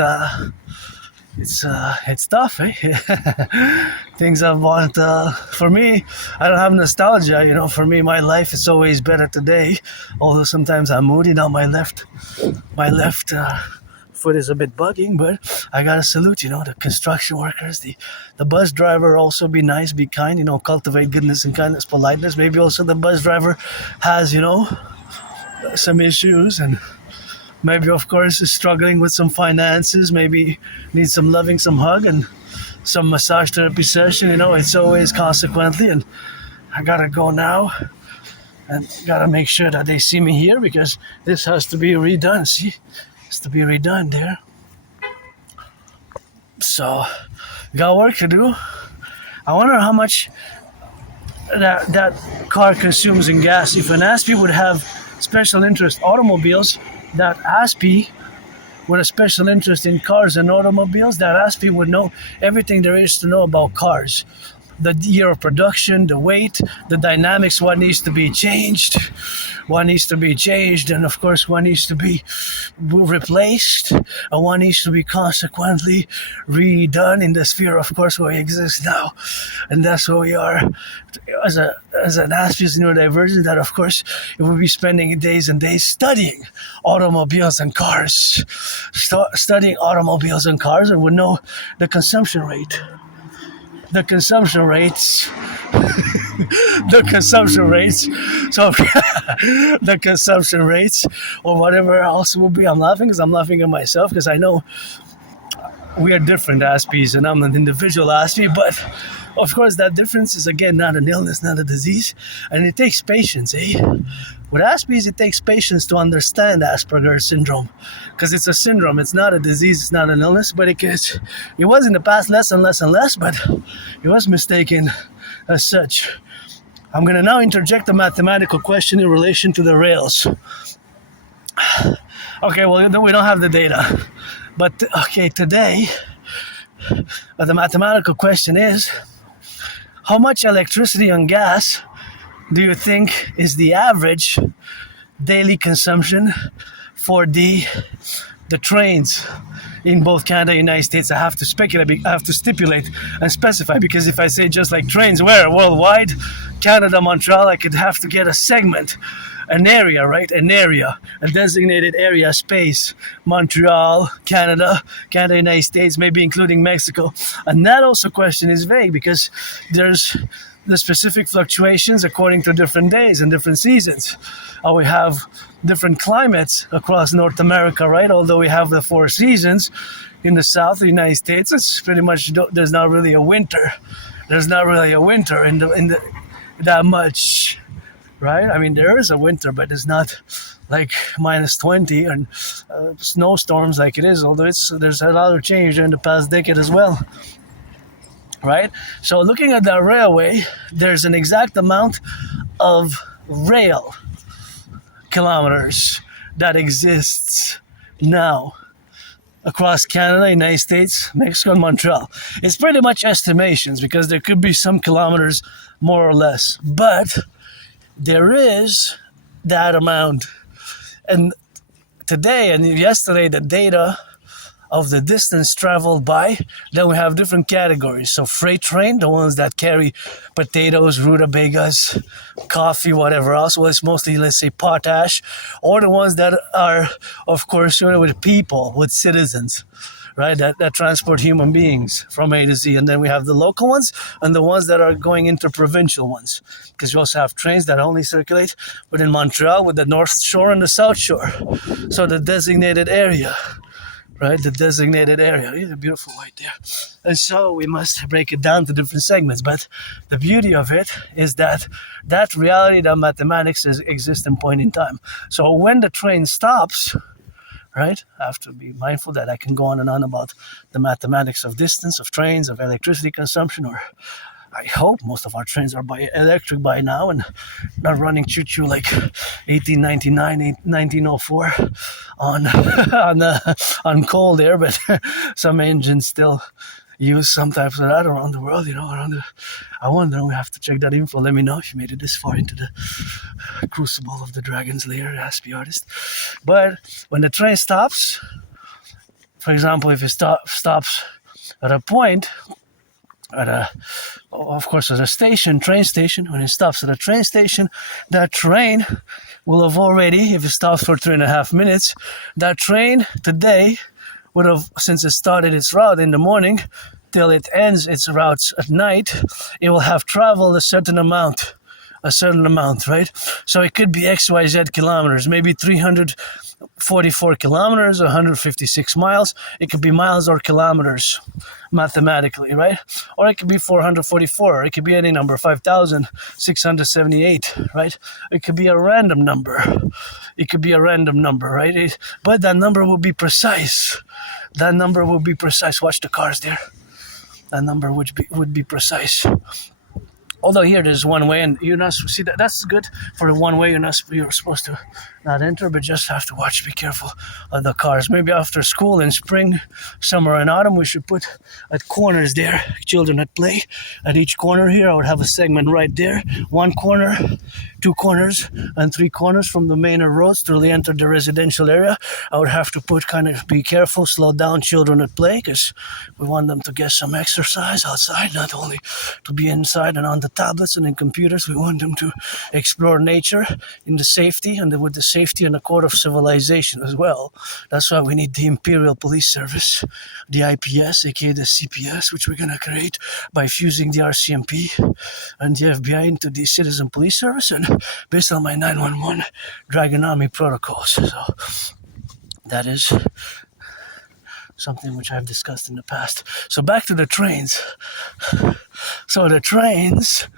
tough, eh? Things I want, for me, I don't have nostalgia, you know. For me, my life is always better today, although sometimes I'm moody. Now my left foot is a bit bugging, but I gotta salute, you know, the construction workers, the bus driver. Also be nice, be kind, you know, cultivate goodness and kindness, politeness. Maybe also the bus driver has, you know, some issues, and maybe, of course, is struggling with some finances, maybe needs some loving, some hug, and some massage therapy session, you know. It's always consequently, and I gotta go now, and gotta make sure that they see me here, because this has to be redone, see? It's to be redone there. So, got work to do. I wonder how much that car consumes in gas. If an Aspie would have special interest automobiles, that Aspie with a special interest in cars and automobiles, that Aspie would know everything there is to know about cars. The year of production, the weight, the dynamics, what needs to be changed, and of course what needs to be replaced, and what needs to be consequently redone in the sphere, of course, where we exist now. And that's where we are as an Aspiesque neurodivergent, that of course it would be spending days and days studying automobiles and cars, and would know the consumption rate. The consumption rates. So the consumption rates, or whatever else will be. I'm laughing because I'm laughing at myself, because I know we are different Aspies and I'm an individual Aspie, but of course that difference is again not an illness, not a disease, and it takes patience, With Aspies, it takes patience to understand Asperger's syndrome, because it's a syndrome. It's not a disease. It's not an illness. But it was in the past less and less, but it was mistaken as such. I'm going to now interject a mathematical question in relation to the rails. Okay, well, we don't have the data. But, okay, today, the mathematical question is, how much electricity and gas do you think is the average daily consumption for the trains in both Canada and United States? I have to speculate, I have to stipulate and specify, because if I say just like trains, where? Worldwide, Canada, Montreal, I could have to get a segment, an area, right? An area, a designated area, space, Montreal, Canada, United States, maybe including Mexico. And that also question is vague, because there's the specific fluctuations according to different days and different seasons. We have different climates across North America, right? Although we have the 4 seasons in the South of the United States, it's pretty much, there's not really a winter. There's not really a winter in the that much, right? I mean, there is a winter, but it's not like minus 20 and snowstorms like it is, although there's a lot of change in the past decade as well. Right? So looking at the railway, there's an exact amount of rail kilometers that exists now across Canada, United States, Mexico, and Montreal. It's pretty much estimations, because there could be some kilometers more or less, but there is that amount. And today and yesterday, the data of the distance traveled by, then we have different categories. So freight train, the ones that carry potatoes, rutabagas, coffee, whatever else. Well, it's mostly, let's say, potash, or the ones that are, of course, with people, with citizens, right? That transport human beings from A to Z. And then we have the local ones and the ones that are going interprovincial ones, because you also have trains that only circulate within Montreal with the North Shore and the South Shore. So the designated area. Right, the designated area. It's a beautiful white there. And so we must break it down to different segments. But the beauty of it is that reality, that mathematics exists in point in time. So when the train stops, right, I have to be mindful that I can go on and on about the mathematics of distance, of trains, of electricity consumption, or I hope most of our trains are electric by now and not running choo-choo like 1899, 1904 on coal there, but some engines still use some types of that around the world, I wonder, we have to check that info. Let me know if you made it this far into the crucible of the dragon's lair, Aspie artist. But when the train stops, for example, if it stops at a point, at a train station, when it stops at a train station, that train will have already, if it stops for 3.5 minutes, that train today would have, since it started its route in the morning till it ends its routes at night, it will have traveled a certain amount, right? So it could be XYZ kilometers, maybe 344 kilometers, 156 miles. It could be miles or kilometers mathematically, right? Or it could be 444, or it could be any number, 5,678, right? It could be a random number. Right? But that number will be precise. Watch the cars there. That number would be precise. Although here there's one way, and you're not see that's good for the one way. You're supposed to not enter, but just have to watch. Be careful of the cars. Maybe after school in spring, summer, and autumn, we should put at corners there children at play. At each corner here, I would have a segment right there. One corner, two corners, and three corners from the main roads to really enter the residential area. I would have to put kind of be careful, slow down children at play because we want them to get some exercise outside, not only to be inside and on the tablets and in computers. We want them to explore nature in the safety and with the safety and the code of civilization as well. That's why we need the Imperial Police Service, the IPS, aka the CPS, which we're going to create by fusing the RCMP and the FBI into the Citizen Police Service and based on my 911 Dragon Army protocols. So that is something which I've discussed in the past. So back to the trains. So the trains,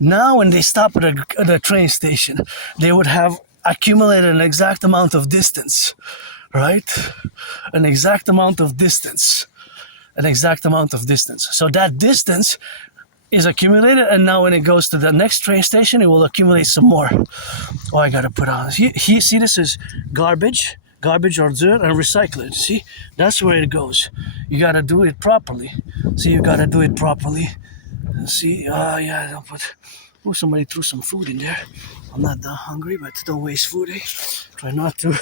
now when they stop at a train station, they would have accumulated an exact amount of distance, right? An exact amount of distance. So that distance is accumulated, and now when it goes to the next train station, it will accumulate some more. Oh, I gotta put on. See, this is garbage or dirt, and recycle it. See, that's where it goes. You gotta do it properly. See, oh yeah, don't put. Oh, somebody threw some food in there. I'm not that hungry, but don't waste food, eh? Try not to.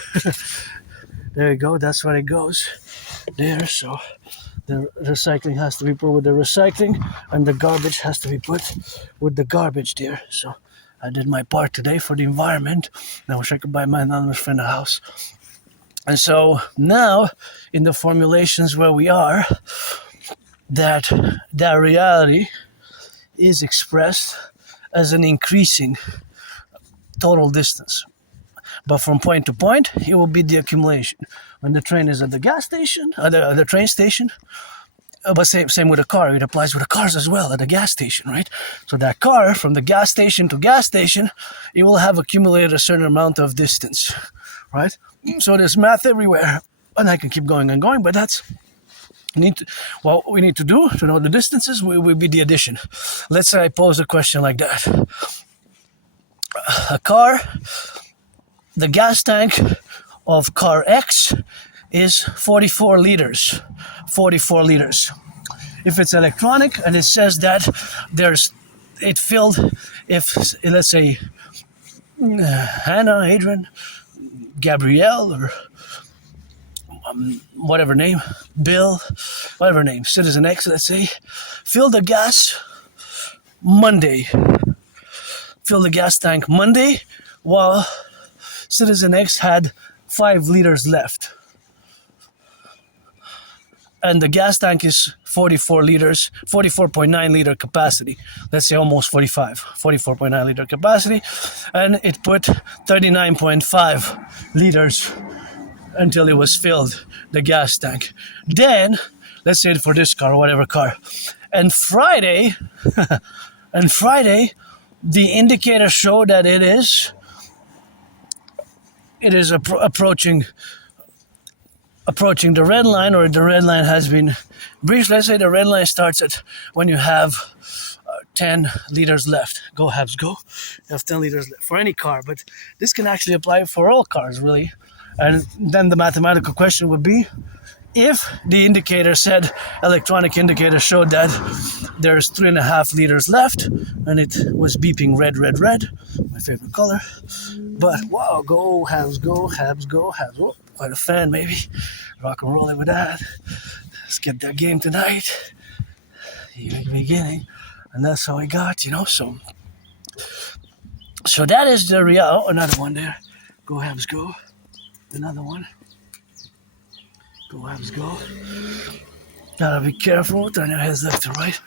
There you go. That's where it goes. There. So the recycling has to be put with the recycling, and the garbage has to be put with the garbage there. So I did my part today for the environment. Now I wish I could buy my anonymous friend a house. And so now, in the formulations where we are, that reality is expressed as an increasing total distance. But from point to point, it will be the accumulation. When the train is at the gas station, the train station, but same with a car. It applies with the cars as well at the gas station, right? So that car, from the gas station to gas station, it will have accumulated a certain amount of distance, right? So there's math everywhere. And I can keep going and going, but that's what we need to do to know the distances will be the addition. Let's say I pose a question like that. A car, the gas tank of car X is 44 liters. 44 liters. If it's electronic and it says that it filled, if let's say Hannah, Adrian, Gabrielle, or whatever name, Bill, whatever name, Citizen X, let's say, fill the gas Monday. Fill the gas tank Monday, while Citizen X had 5 liters left. And the gas tank is 44 liters, 44.9 liter capacity. Let's say almost 44.9 liter capacity. And it put 39.5 liters until it was filled, the gas tank. Then, let's say for this car, or whatever car. And Friday, the indicator showed that it is approaching the red line, or the red line has been breached. Let's say the red line starts at when you have 10 liters left. Go Habs, go. You have 10 liters left for any car, but this can actually apply for all cars, really. And then the mathematical question would be, if the indicator said, electronic indicator showed that there's 3.5 liters left, and it was beeping red, my favorite color. But wow, go Habs, go Habs, go Habs. Oh, quite a fan, maybe. Rock and rolling with that. Let's get that game tonight. The beginning. And that's how we got, so that is the real. Oh, another one there. Go Habs, go. Another one. Go Habs, go. Gotta be careful. Turn your heads left to right.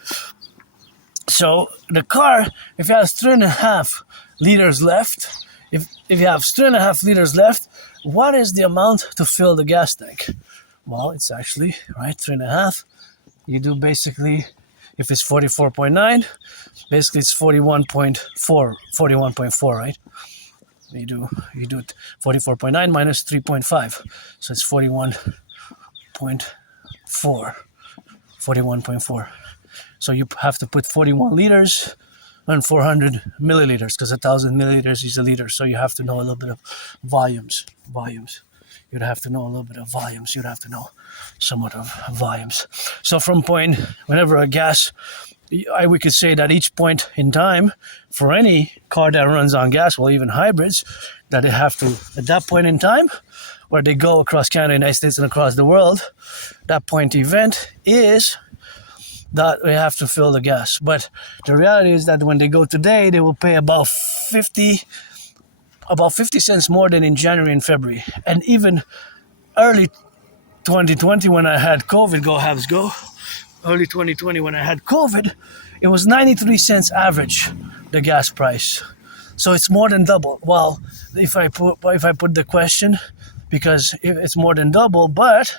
So the car, if it has 3.5 liters left, if you have 3.5 liters left, what is the amount to fill the gas tank? Well, it's actually, right, 3.5. You do basically, if it's 44.9, basically it's 41.4, right? You do it 44.9 minus 3.5, so it's 41.4. So you have to put 41 liters and 400 milliliters, because 1,000 milliliters is a liter. So you have to know a little bit of volumes. You'd have to know a little bit of volumes. You'd have to know somewhat of volumes. So from point, whenever a gas, we could say that each point in time for any car that runs on gas, well, even hybrids, that they have to, at that point in time, where they go across Canada, United States, and across the world, that point event is that we have to fill the gas. But the reality is that when they go today, they will pay about 50 cents more than in January and February. And even early 2020 when I had COVID, go Habs go, early 2020 when I had COVID, it was 93 cents average, the gas price. So it's more than double. Well, if I put the question, because it's more than double, but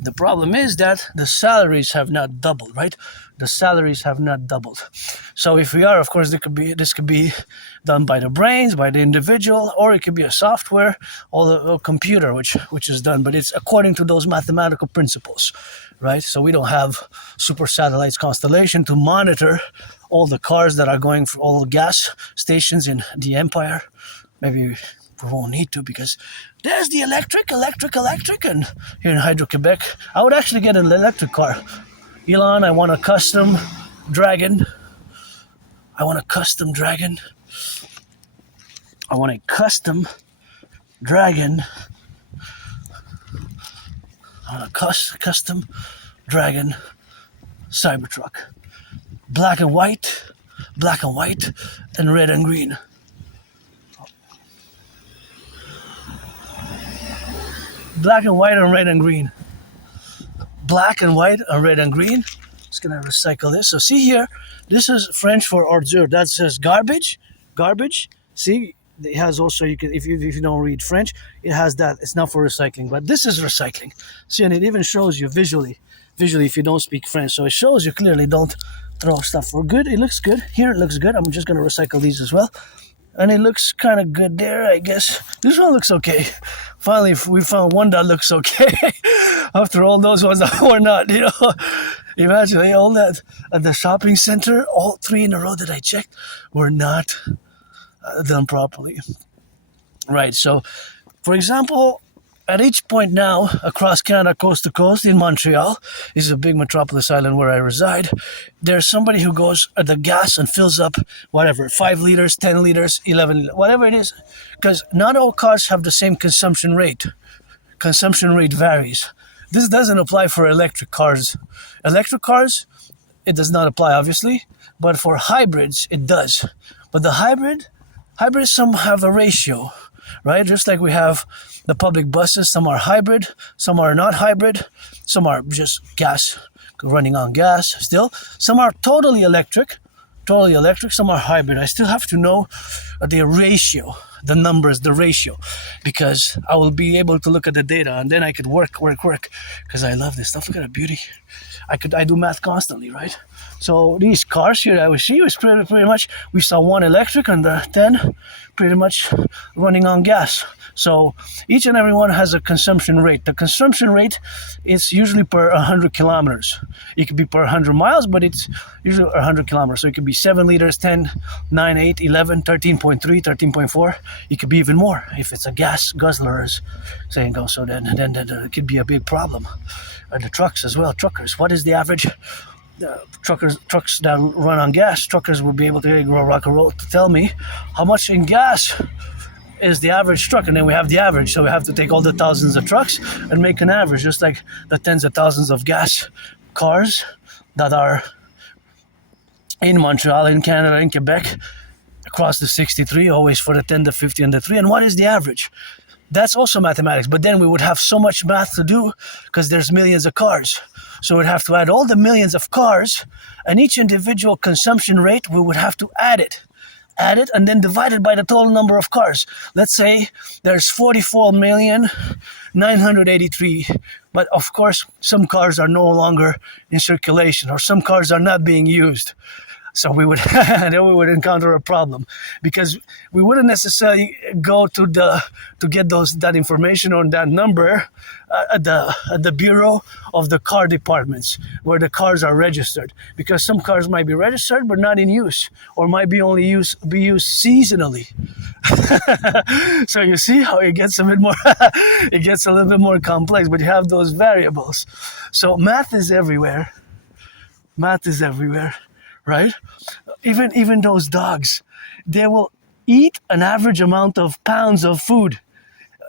the problem is that the salaries have not doubled, right? The salaries have not doubled. So if we are, of course, this could be done by the brains, by the individual, or it could be a software or a computer, which is done. But it's according to those mathematical principles, right? So we don't have super satellites constellation to monitor all the cars that are going for all the gas stations in the empire. Maybe we won't need to, because there's the electric, and here in Hydro-Quebec, I would actually get an electric car. Elon, I want a custom Dragon. I want a custom Dragon Cybertruck. Black and white, and red and green. Black and white and red and green. Black and white and red and green. Just gonna recycle this. So see here, this is French for ordure. That says garbage. See, it has also, you can, if you don't read French, it has that. It's not for recycling, but this is recycling. See, and it even shows you visually if you don't speak French. So it shows you clearly, don't throw stuff for good. It looks good. Here it looks good. I'm just gonna recycle these as well. And it looks kind of good there, I guess. This one looks okay. Finally, we found one that looks okay. After all those ones that were not, Imagine all that at the shopping center, all 3 in a row that I checked were not done properly. Right, so, for example, at each point now, across Canada, coast to coast, in Montreal, this is a big metropolis island where I reside, there's somebody who goes at the gas and fills up, 5 liters, 10 liters, 11, whatever it is, because not all cars have the same consumption rate. Consumption rate varies. This doesn't apply for electric cars. Electric cars, it does not apply, obviously, but for hybrids, it does. But the hybrids, some have a ratio, right? Just like we have the public buses, some are hybrid, some are not hybrid, some are just gas, running on gas still. Some are totally electric, some are hybrid. I still have to know the ratio, the numbers, the ratio, because I will be able to look at the data and then I could work, because I love this stuff. Look at the beauty. I do math constantly, right? So these cars here I see was pretty much, we saw one electric and the 10 pretty much running on gas. So each and every one has a consumption rate. The consumption rate is usually per 100 kilometers. It could be per 100 miles, but it's usually 100 kilometers. So it could be 7 liters, 10, 9, 8, 11, 13.3, 13.4. It could be even more if it's a gas guzzler, as saying goes. So then it could be a big problem. The trucks as well, truckers. What is the average? Trucks that run on gas, truckers will be able to rock and roll to tell me how much in gas is the average truck, and then we have the average. So we have to take all the thousands of trucks and make an average, just like the tens of thousands of gas cars that are in Montreal, in Canada, in Quebec, across the 63, always for the 10, the 50, and the 3. And what is the average? That's also mathematics, but then we would have so much math to do because there's millions of cars. So we'd have to add all the millions of cars, and each individual consumption rate, we would have to add it, and then divide it by the total number of cars. Let's say there's 44,983,000, but of course, some cars are no longer in circulation, or some cars are not being used. So we would then we would encounter a problem because we wouldn't necessarily go to get that information on that number at the bureau of the car departments where the cars are registered, because some cars might be registered but not in use, or might be be used seasonally. So you see how it gets a bit more it gets a little bit more complex, but you have those variables. So math is everywhere. Math is everywhere, right? Even those dogs, they will eat an average amount of pounds of food.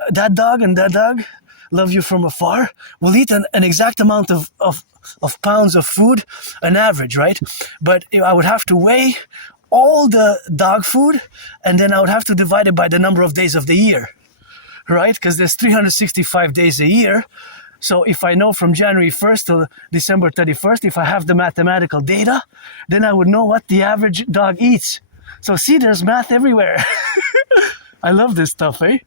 That dog and that dog, love you from afar, will eat an exact amount of pounds of food, an average, right? But I would have to weigh all the dog food, and then I would have to divide it by the number of days of the year, right? Because there's 365 days a year. So if I know from January 1st to December 31st, if I have the mathematical data, then I would know what the average dog eats. So see, there's math everywhere. I love this stuff, eh?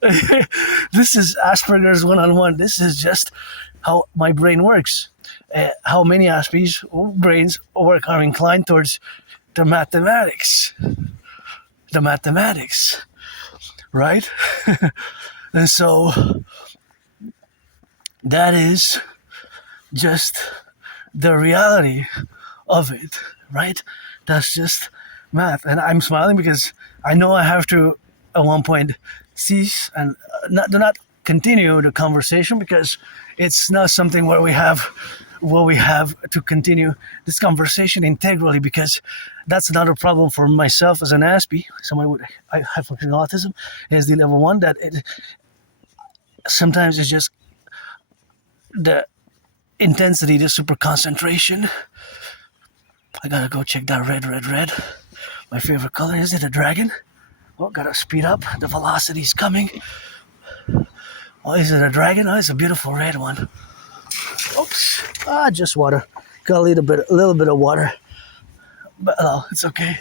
This is Asperger's one-on-one. This is just how my brain works. How many Aspies brains are inclined towards the mathematics. The mathematics, right? And so that is just the reality of it, right? That's just math. And I'm smiling because I know I have to, at one point, cease and not continue the conversation, because it's not something where we have to continue this conversation integrally, because that's another problem for myself as an Aspie. I have functional autism, ASD level 1, that sometimes it's just the intensity, the super concentration. I gotta go check that red. My favorite color. Is it a dragon? Oh, gotta speed up. The velocity's coming. Oh, is it a dragon? Oh, it's a beautiful red one. Oops. Just water. Got a little bit of water. But no, it's okay.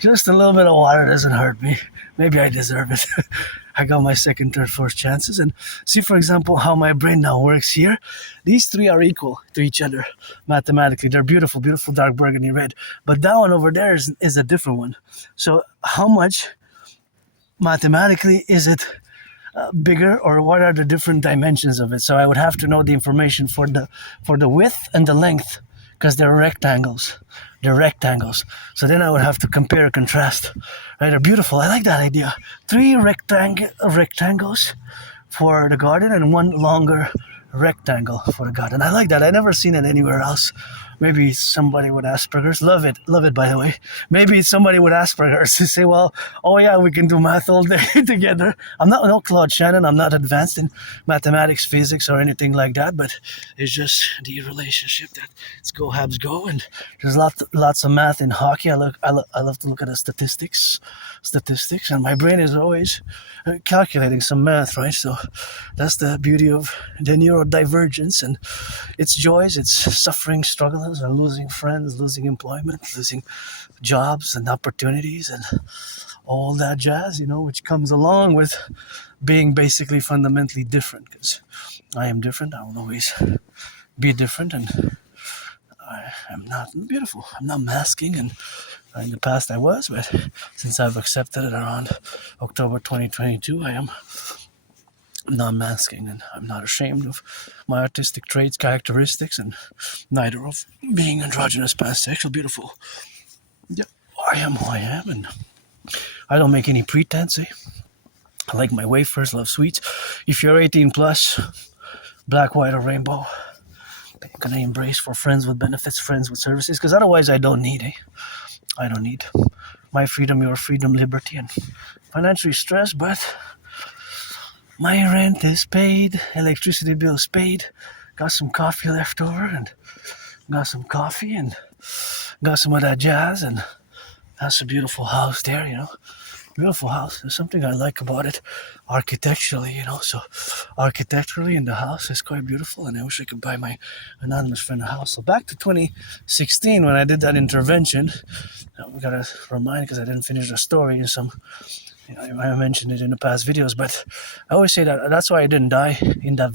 Just a little bit of water doesn't hurt me. Maybe I deserve it. I got my second, third, fourth chances. And see, for example, how my brain now works here. These three are equal to each other mathematically. They're beautiful, beautiful dark burgundy red. But that one over there is a different one. So how much mathematically is it bigger, or what are the different dimensions of it? So I would have to know the information for the width and the length, because they're rectangles. So then I would have to compare and contrast. Right? They're beautiful. I like that idea. 3 rectangles for the garden and 1 longer rectangle for the garden. I like that. I never seen it anywhere else. Maybe somebody with Asperger's. Love it, by the way. Maybe somebody with Asperger's to say, well, oh yeah, we can do math all day together. I'm not no Claude Shannon. I'm not advanced in mathematics, physics, or anything like that, but it's just the relationship that it's go Habs go. And there's lots of math in hockey. I love to look at the statistics, and my brain is always calculating some math, right? So that's the beauty of the neurodivergence, and its joys, its suffering, struggles, or losing friends, losing employment, losing jobs and opportunities, and all that jazz, which comes along with being basically fundamentally different. Because I am different. I will always be different, and I am not beautiful. I'm not masking, and in the past I was, but since I've accepted it around October 2022, I am non-masking, and I'm not ashamed of my artistic traits, characteristics, and neither of being androgynous, pansexual, beautiful. Yeah, I am who I am, and I don't make any pretense. I like my wafers, love sweets. If you're 18 plus, black, white, or rainbow, I'm gonna embrace for friends with benefits, friends with services, because otherwise I don't need. I don't need my freedom, your freedom, liberty, and financially stressed, but my rent is paid, electricity bill is paid, got some coffee left over, and got some coffee, and got some of that jazz, and that's a beautiful house there, Beautiful house. There's something I like about it architecturally, So architecturally in the house is quite beautiful, and I wish I could buy my anonymous friend a house. So back to 2016 when I did that intervention, we gotta remind, because I didn't finish the story, and I mentioned it in the past videos, but I always say that that's why I didn't die in that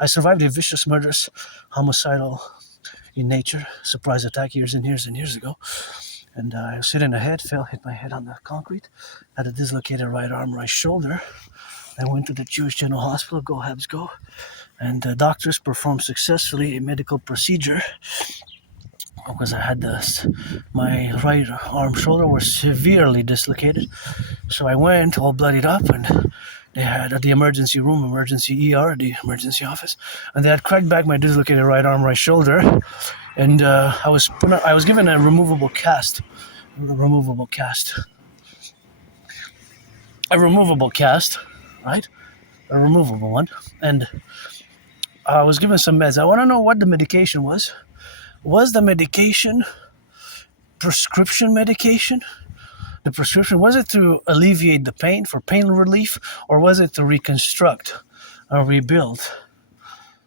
I survived a vicious, murderous, homicidal, in nature. Surprise attack years and years and years ago. And I was sitting ahead, hit my head on the concrete, had a dislocated right arm, right shoulder. I went to the Jewish General Hospital, go Habs go, and the doctors performed successfully a medical procedure because I had my right arm, shoulder were severely dislocated. So I went all bloodied up, and they had at the emergency room, emergency ER, the emergency office, and they had cracked back my dislocated right arm, right shoulder, and I was given a removable cast, right, a removable one, and I was given some meds. I want to know what the medication was. Was the medication prescription medication? The prescription, was it to alleviate the pain, for pain relief, or was it to reconstruct or rebuild?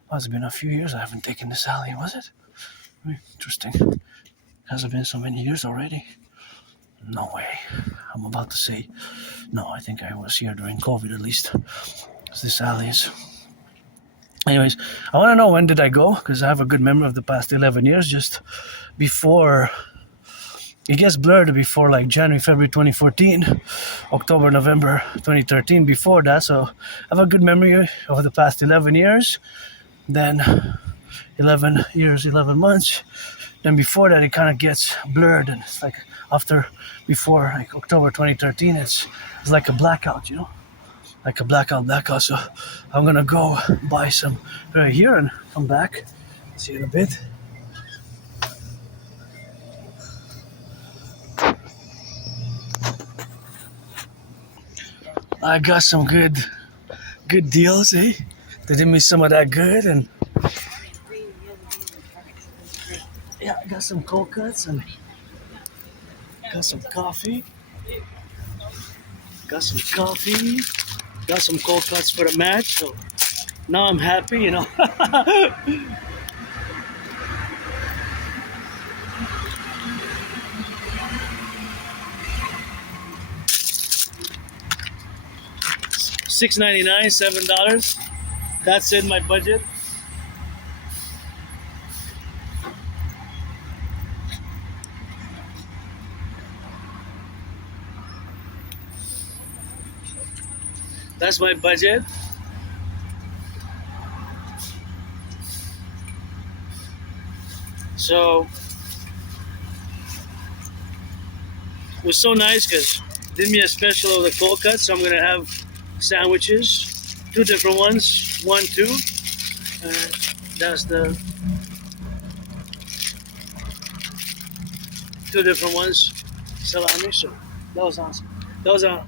Oh, it's been a few years I haven't taken this alley, was it? Interesting. Hasn't been so many years already. No way. I'm about to say, no, I think I was here during COVID at least. This alley is. Anyways, I want to know when did I go, because I have a good memory of the past 11 years, just before. It gets blurred before like January, February 2014, October, November 2013, before that. So I have a good memory of the past 11 years, then 11 years, 11 months. Then before that, it kind of gets blurred, and it's like before like October 2013, it's like a blackout, like a blackout. So I'm gonna go buy some right here and come back. See you in a bit. I got some good deals, eh? They did me some of that good, and yeah, I got some cold cuts and got some coffee. Got some cold cuts for the match. So now I'm happy, $6.99, $7. That's in my budget. That's my budget. So it was so nice because did me a special of the cold cuts. So I'm gonna have sandwiches, 2 different ones, 1, 2. That's the 2 different ones. Salami. So that was awesome. That was a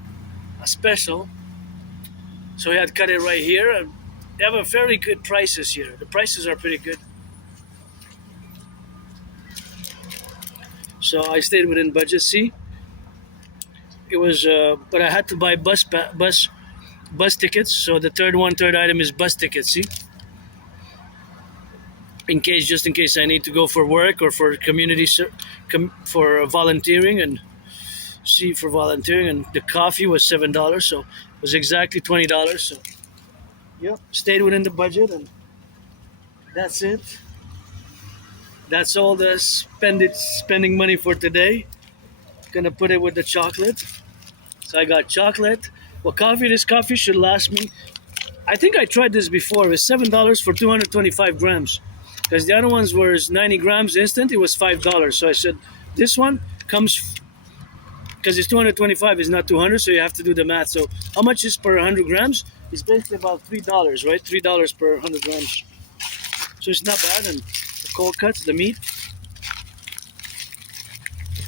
special. So we had to cut it right here. They have a very good prices here. The prices are pretty good. So I stayed within budget. See, it was, but I had to buy bus tickets. So the third item is bus tickets. See, just in case I need to go for work or for community for volunteering and for volunteering. And the coffee was $7, so it was exactly $20. So yeah, stayed within the budget, and that's it. That's all the spending money for today. Gonna put it with the chocolate. So I got chocolate. Well, this coffee should last me. I think I tried this before. It was $7 for 225 grams. Because the other ones were 90 grams instant. It was $5. So I said, this one comes, because it's 225, it's not 200, so you have to do the math. So how much is per 100 grams? It's basically about $3, right? $3 per 100 grams. So it's not bad. And the cold cuts, the meat.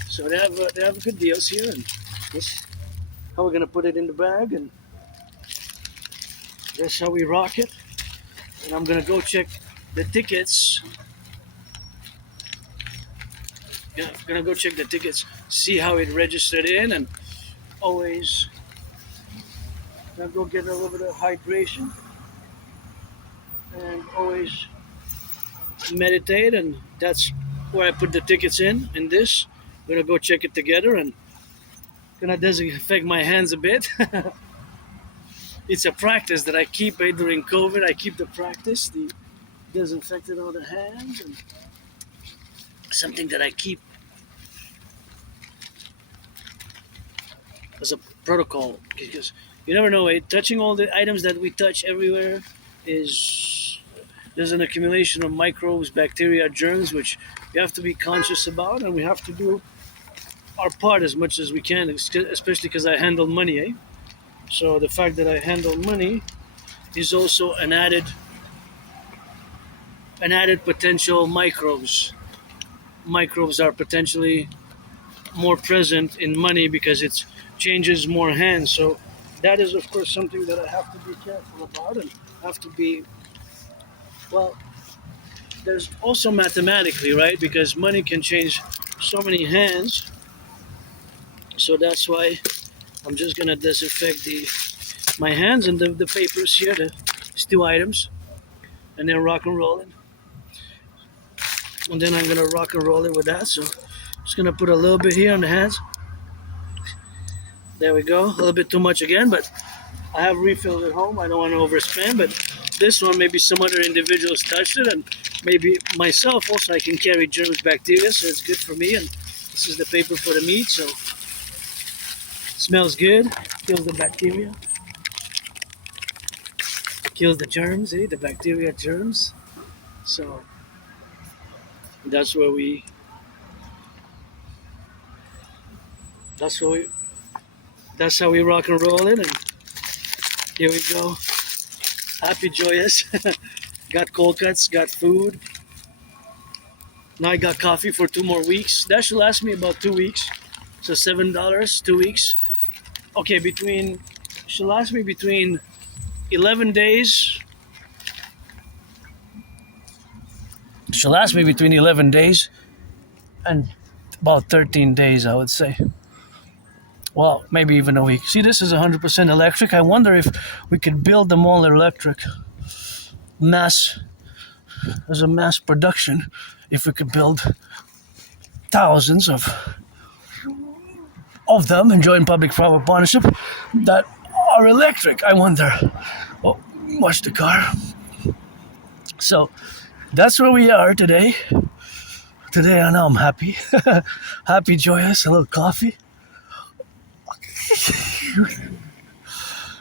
So they have good deals here, and that's how we're gonna put it in the bag, and that's how we rock it. And I'm gonna go check the tickets. Yeah, I'm gonna go check the tickets, see how it registered in, and always gonna go get a little bit of hydration, and always meditate, and that's where I put the tickets in this. I'm gonna go check it together, and gonna disinfect my hands a bit. It's a practice that I keep during COVID. I keep the practice, the disinfecting all the hands, and something that I keep as a protocol, because you never know, eh? Touching all the items that we touch everywhere is there's an accumulation of microbes, bacteria, germs, which we have to be conscious about, and we have to do our part as much as we can, especially because I handle money, eh? So the fact that I handle money is also an added potential microbes. Microbes are potentially more present in money because it changes more hands. So that is, of course, something that I have to be careful about and have to be, well, there's also mathematically, right? Because money can change so many hands. So that's why I'm just going to disinfect my hands and the papers here, these two items, and then rock and roll it. And then I'm going to rock and roll it with that. So just going to put a little bit here on the hands. There we go. A little bit too much again, but I have refills at home. I don't want to overspend, but this one, maybe some other individuals touched it, and maybe myself also, I can carry germs, bacteria, so it's good for me. And this is the paper for the meat, so it smells good, kills the bacteria, kills the germs, the bacteria germs. So that's where we, that's where we, that's how we rock and roll it. And here we go. Happy, joyous. Got cold cuts, got food. Now I got coffee for 2 more weeks. That should last me about 2 weeks. So $7, 2 weeks. Okay, should last me between 11 days. Should last me between 11 days and about 13 days, I would say. Well, maybe even a week. See, this is 100% electric. I wonder if we could build them all electric. As a mass production, if we could build thousands of them and join public-private partnership that are electric. I wonder. Oh, watch the car. So that's where we are today. Today I know I'm happy. Happy, joyous, a little coffee.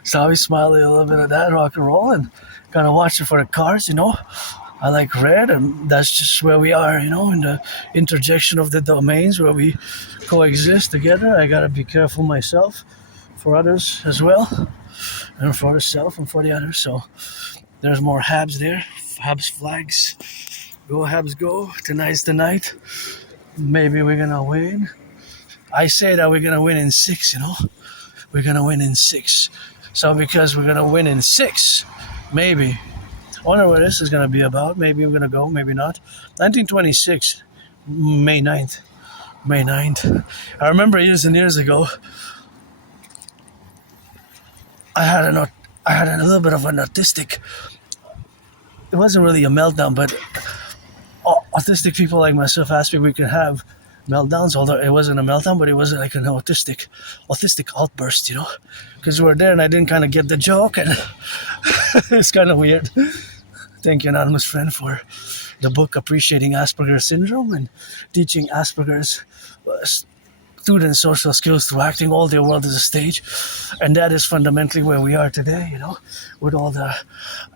So I smiley a little bit of that, rock and roll, and kind of watch it for the cars, I like red, and that's just where we are, in the interjection of the domains where we coexist together. I gotta be careful myself, for others as well, and for ourselves and for the others. So there's more Habs there, Habs flags. Go Habs, go! Tonight's the night. Maybe we're gonna win. I say that we're gonna win in 6. We're gonna win in 6. So because we're gonna win in 6, maybe. I wonder what this is going to be about. Maybe we're going to go, maybe not. 1926, May 9th. May 9th. I remember years and years ago, I had a little bit of an autistic, it wasn't really a meltdown, but autistic people like myself asked me if we could have meltdowns, although it wasn't a meltdown, but it was like an autistic outburst, because we were there and I didn't kind of get the joke, and it's kind of weird. Thank you, anonymous friend, for the book Appreciating Asperger's Syndrome and teaching Asperger's students social skills through acting. All their world is a stage, and that is fundamentally where we are today, with all the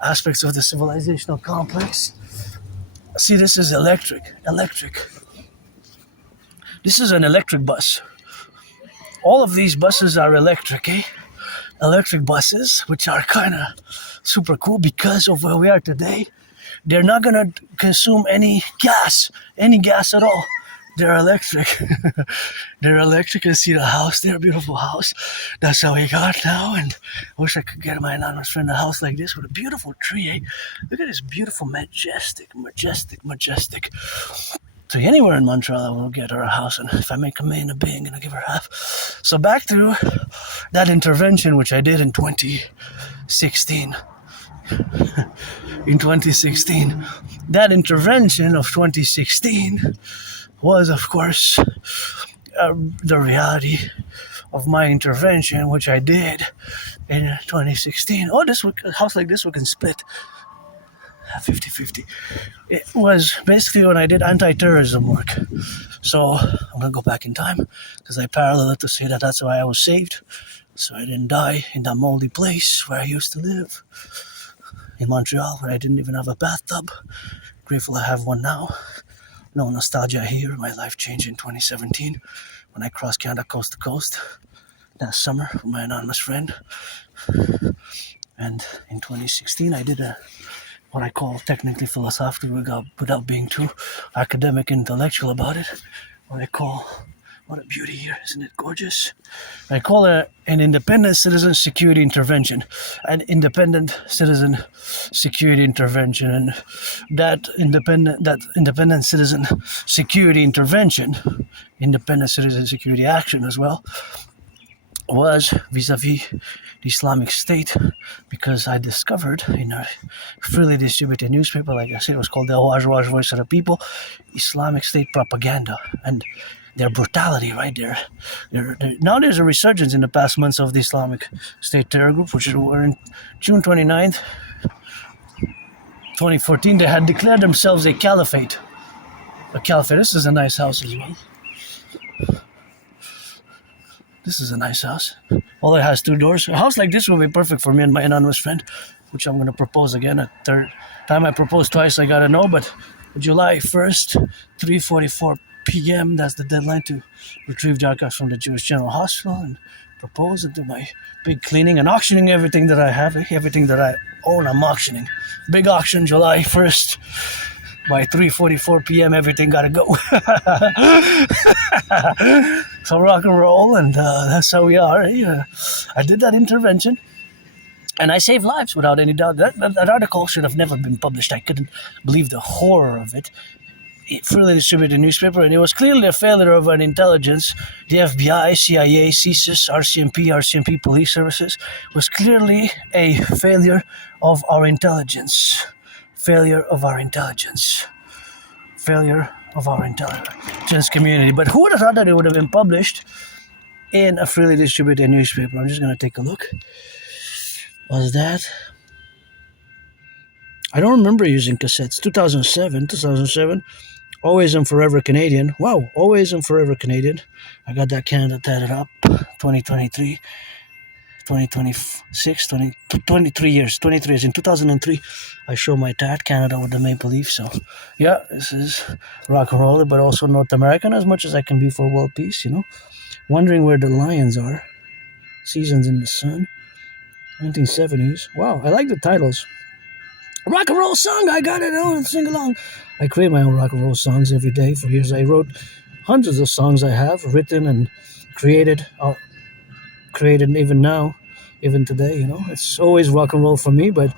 aspects of the civilizational complex. See, this is electric. This is an electric bus. All of these buses are electric, Electric buses, which are kind of super cool because of where we are today. They're not going to consume any gas at all. They're electric. They're electric. And see the house there, beautiful house. That's how we got now. And I wish I could get my anonymous friend a house like this with a beautiful tree, Look at this beautiful, majestic. So anywhere in Montreal, I will get her a house, and if I make $1 million, I'm going to give her half. So back to that intervention, which I did in 2016. In 2016, that intervention of 2016 was, of course, the reality of my intervention, which I did in 2016. Oh, a house like this we can split. 50-50. It was basically when I did anti-terrorism work. So I'm going to go back in time because I parallel it to say that that's why I was saved. So I didn't die in that moldy place where I used to live in Montreal, where I didn't even have a bathtub. Grateful I have one now. No nostalgia here. My life changed in 2017 when I crossed Canada coast to coast that summer with my anonymous friend. And in 2016, I did what I call technically philosophical without being too academic intellectual about it. What I call, what a beauty here, isn't it gorgeous? I call it an independent citizen security intervention. An independent citizen security intervention. And that independent citizen security intervention, independent citizen security action as well, was vis-a-vis the Islamic State, because I discovered in a freely distributed newspaper, like I said, it was called the Awaj Voice of the People, Islamic State propaganda and their brutality right there. Now there's a resurgence in the past months of the Islamic State terror group, which were in June 29th, 2014, they had declared themselves a caliphate. A caliphate. This is a nice house as well. This is a nice house. Although it has two doors. A house like this will be perfect for me and my anonymous friend, which I'm going to propose again. A third time I proposed twice, I got to know. But July 1st, 3:44 p.m., that's the deadline to retrieve Jarkas from the Jewish General Hospital and propose and do my big cleaning and auctioning everything that I have, everything that I own, I'm auctioning. Big auction, July 1st. By 3:44 p.m., everything gotta go. So rock and roll, and that's how we are. I did that intervention, and I saved lives without any doubt. That article should have never been published. I couldn't believe the horror of it. It freely distributed newspaper, and it was clearly a failure of an intelligence. The FBI, CIA, CSIS, RCMP police services was clearly a failure of our intelligence. Failure of our intelligence community. But who would have thought that it would have been published in a freely distributed newspaper? I'm just going to take a look. Was that? I don't remember using cassettes. 2007. Always and forever Canadian. Wow, always and forever Canadian. I got that Canada tatted up. 2023. 2026, 23 years. In 2003, I showed my tat, Canada with the maple leaf. So, yeah, this is rock and roll, but also North American as much as I can be for world peace, Wondering where the lions are. Seasons in the Sun. 1970s. Wow, I like the titles. Rock and roll song, I got it on, sing along. I create my own rock and roll songs every day. For years, I wrote hundreds of songs I have written and created even now, even today, It's always rock and roll for me, but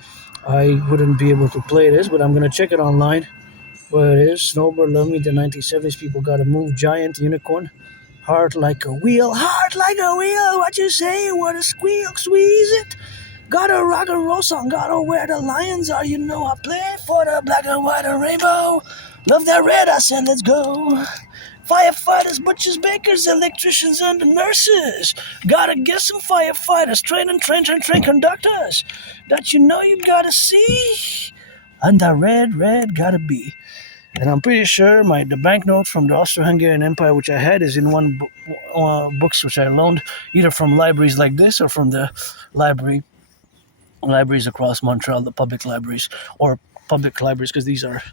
I wouldn't be able to play this, but I'm going to check it online where it is. Snowbird, Love Me, the 1970s, People Gotta Move, Giant, Unicorn, Heart Like a Wheel, what you say, what a squeal, squeeze it. Got a rock and roll song, gotta where the lions are, I play for the black and white and rainbow. Love that red, I said let's go. Firefighters, butchers, bakers, electricians, and the nurses. Gotta get some firefighters, train conductors. That you gotta see. And that red gotta be. And I'm pretty sure the banknote from the Austro-Hungarian Empire, which I had, is in one books which I loaned, either from libraries like this or from the libraries across Montreal, the public libraries, or public libraries, because these are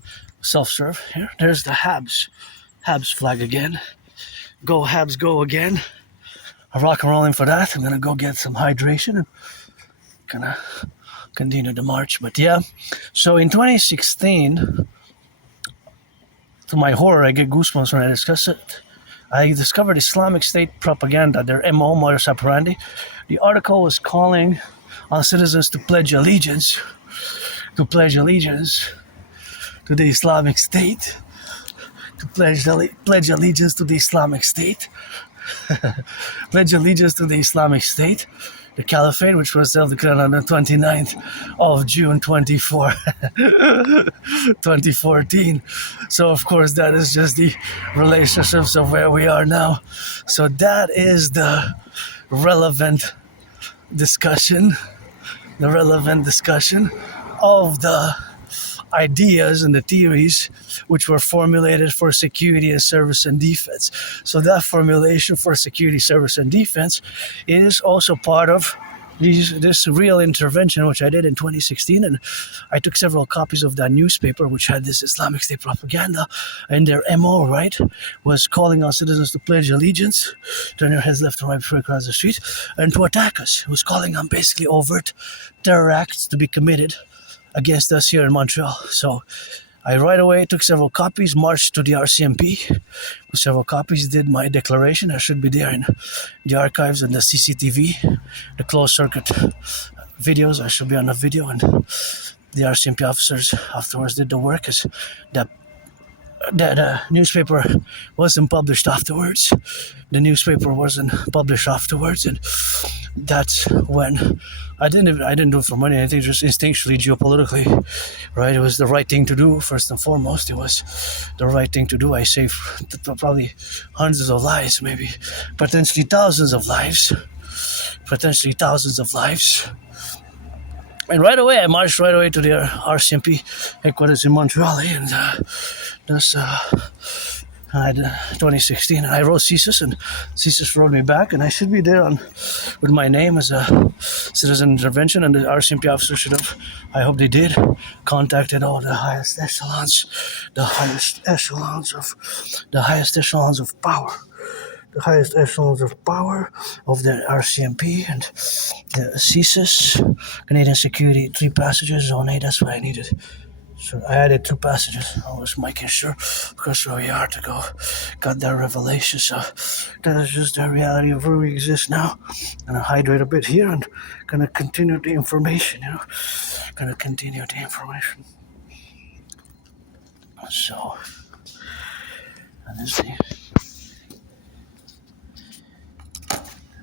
self-serve. Here, there's the Habs flag again. Go Habs, go again. I'm rock and rolling for that. I'm gonna go get some hydration and gonna continue the march. But yeah, so in 2016, to my horror, I get goosebumps when I discuss it. I discovered Islamic State propaganda, their MO, modus operandi. The article was calling on citizens to pledge allegiance to the Islamic State. To pledge allegiance to the Islamic State. Pledge allegiance to the Islamic State. The Caliphate, which was self-declared on the 29th of June 2014. So, of course, that is just the relationships of where we are now. So that is the relevant discussion of ideas and the theories which were formulated for security and service and defense. So that formulation for security, service, and defense is also part of this real intervention, which I did in 2016, and I took several copies of that newspaper, which had this Islamic State propaganda, and their MO, right, was calling on citizens to pledge allegiance, turn your heads left and right before you cross the street, and to attack us. It was calling on basically overt terror acts to be committed against us here in Montreal. So I right away took several copies, marched to the RCMP with several copies, did my declaration. I should be there in the archives and the CCTV, the closed circuit videos. I should be on the video, and the RCMP officers afterwards did the work. As the newspaper wasn't published afterwards. The newspaper wasn't published afterwards, and that's when I didn't do it for money. I think just instinctually, geopolitically, right? It was the right thing to do. First and foremost, it was the right thing to do. I saved probably hundreds of lives, maybe potentially thousands of lives. And right away, I marched right away to the RCMP headquarters in Montreal, and that's 2016. I wrote CSIS, and CSIS wrote me back, and I should be there with my name as a citizen intervention, and the RCMP officer should have, I hope they did, contacted all the highest echelons of power. The highest echelons of power of the RCMP and the CSIS, Canadian Security, 3 passages, Zone A, that's what I needed. So I added 2 passages. I was making sure, because so hard to go, got that revelation. So that is just the reality of where we exist now. Gonna hydrate a bit here and gonna continue the information, So, let's see.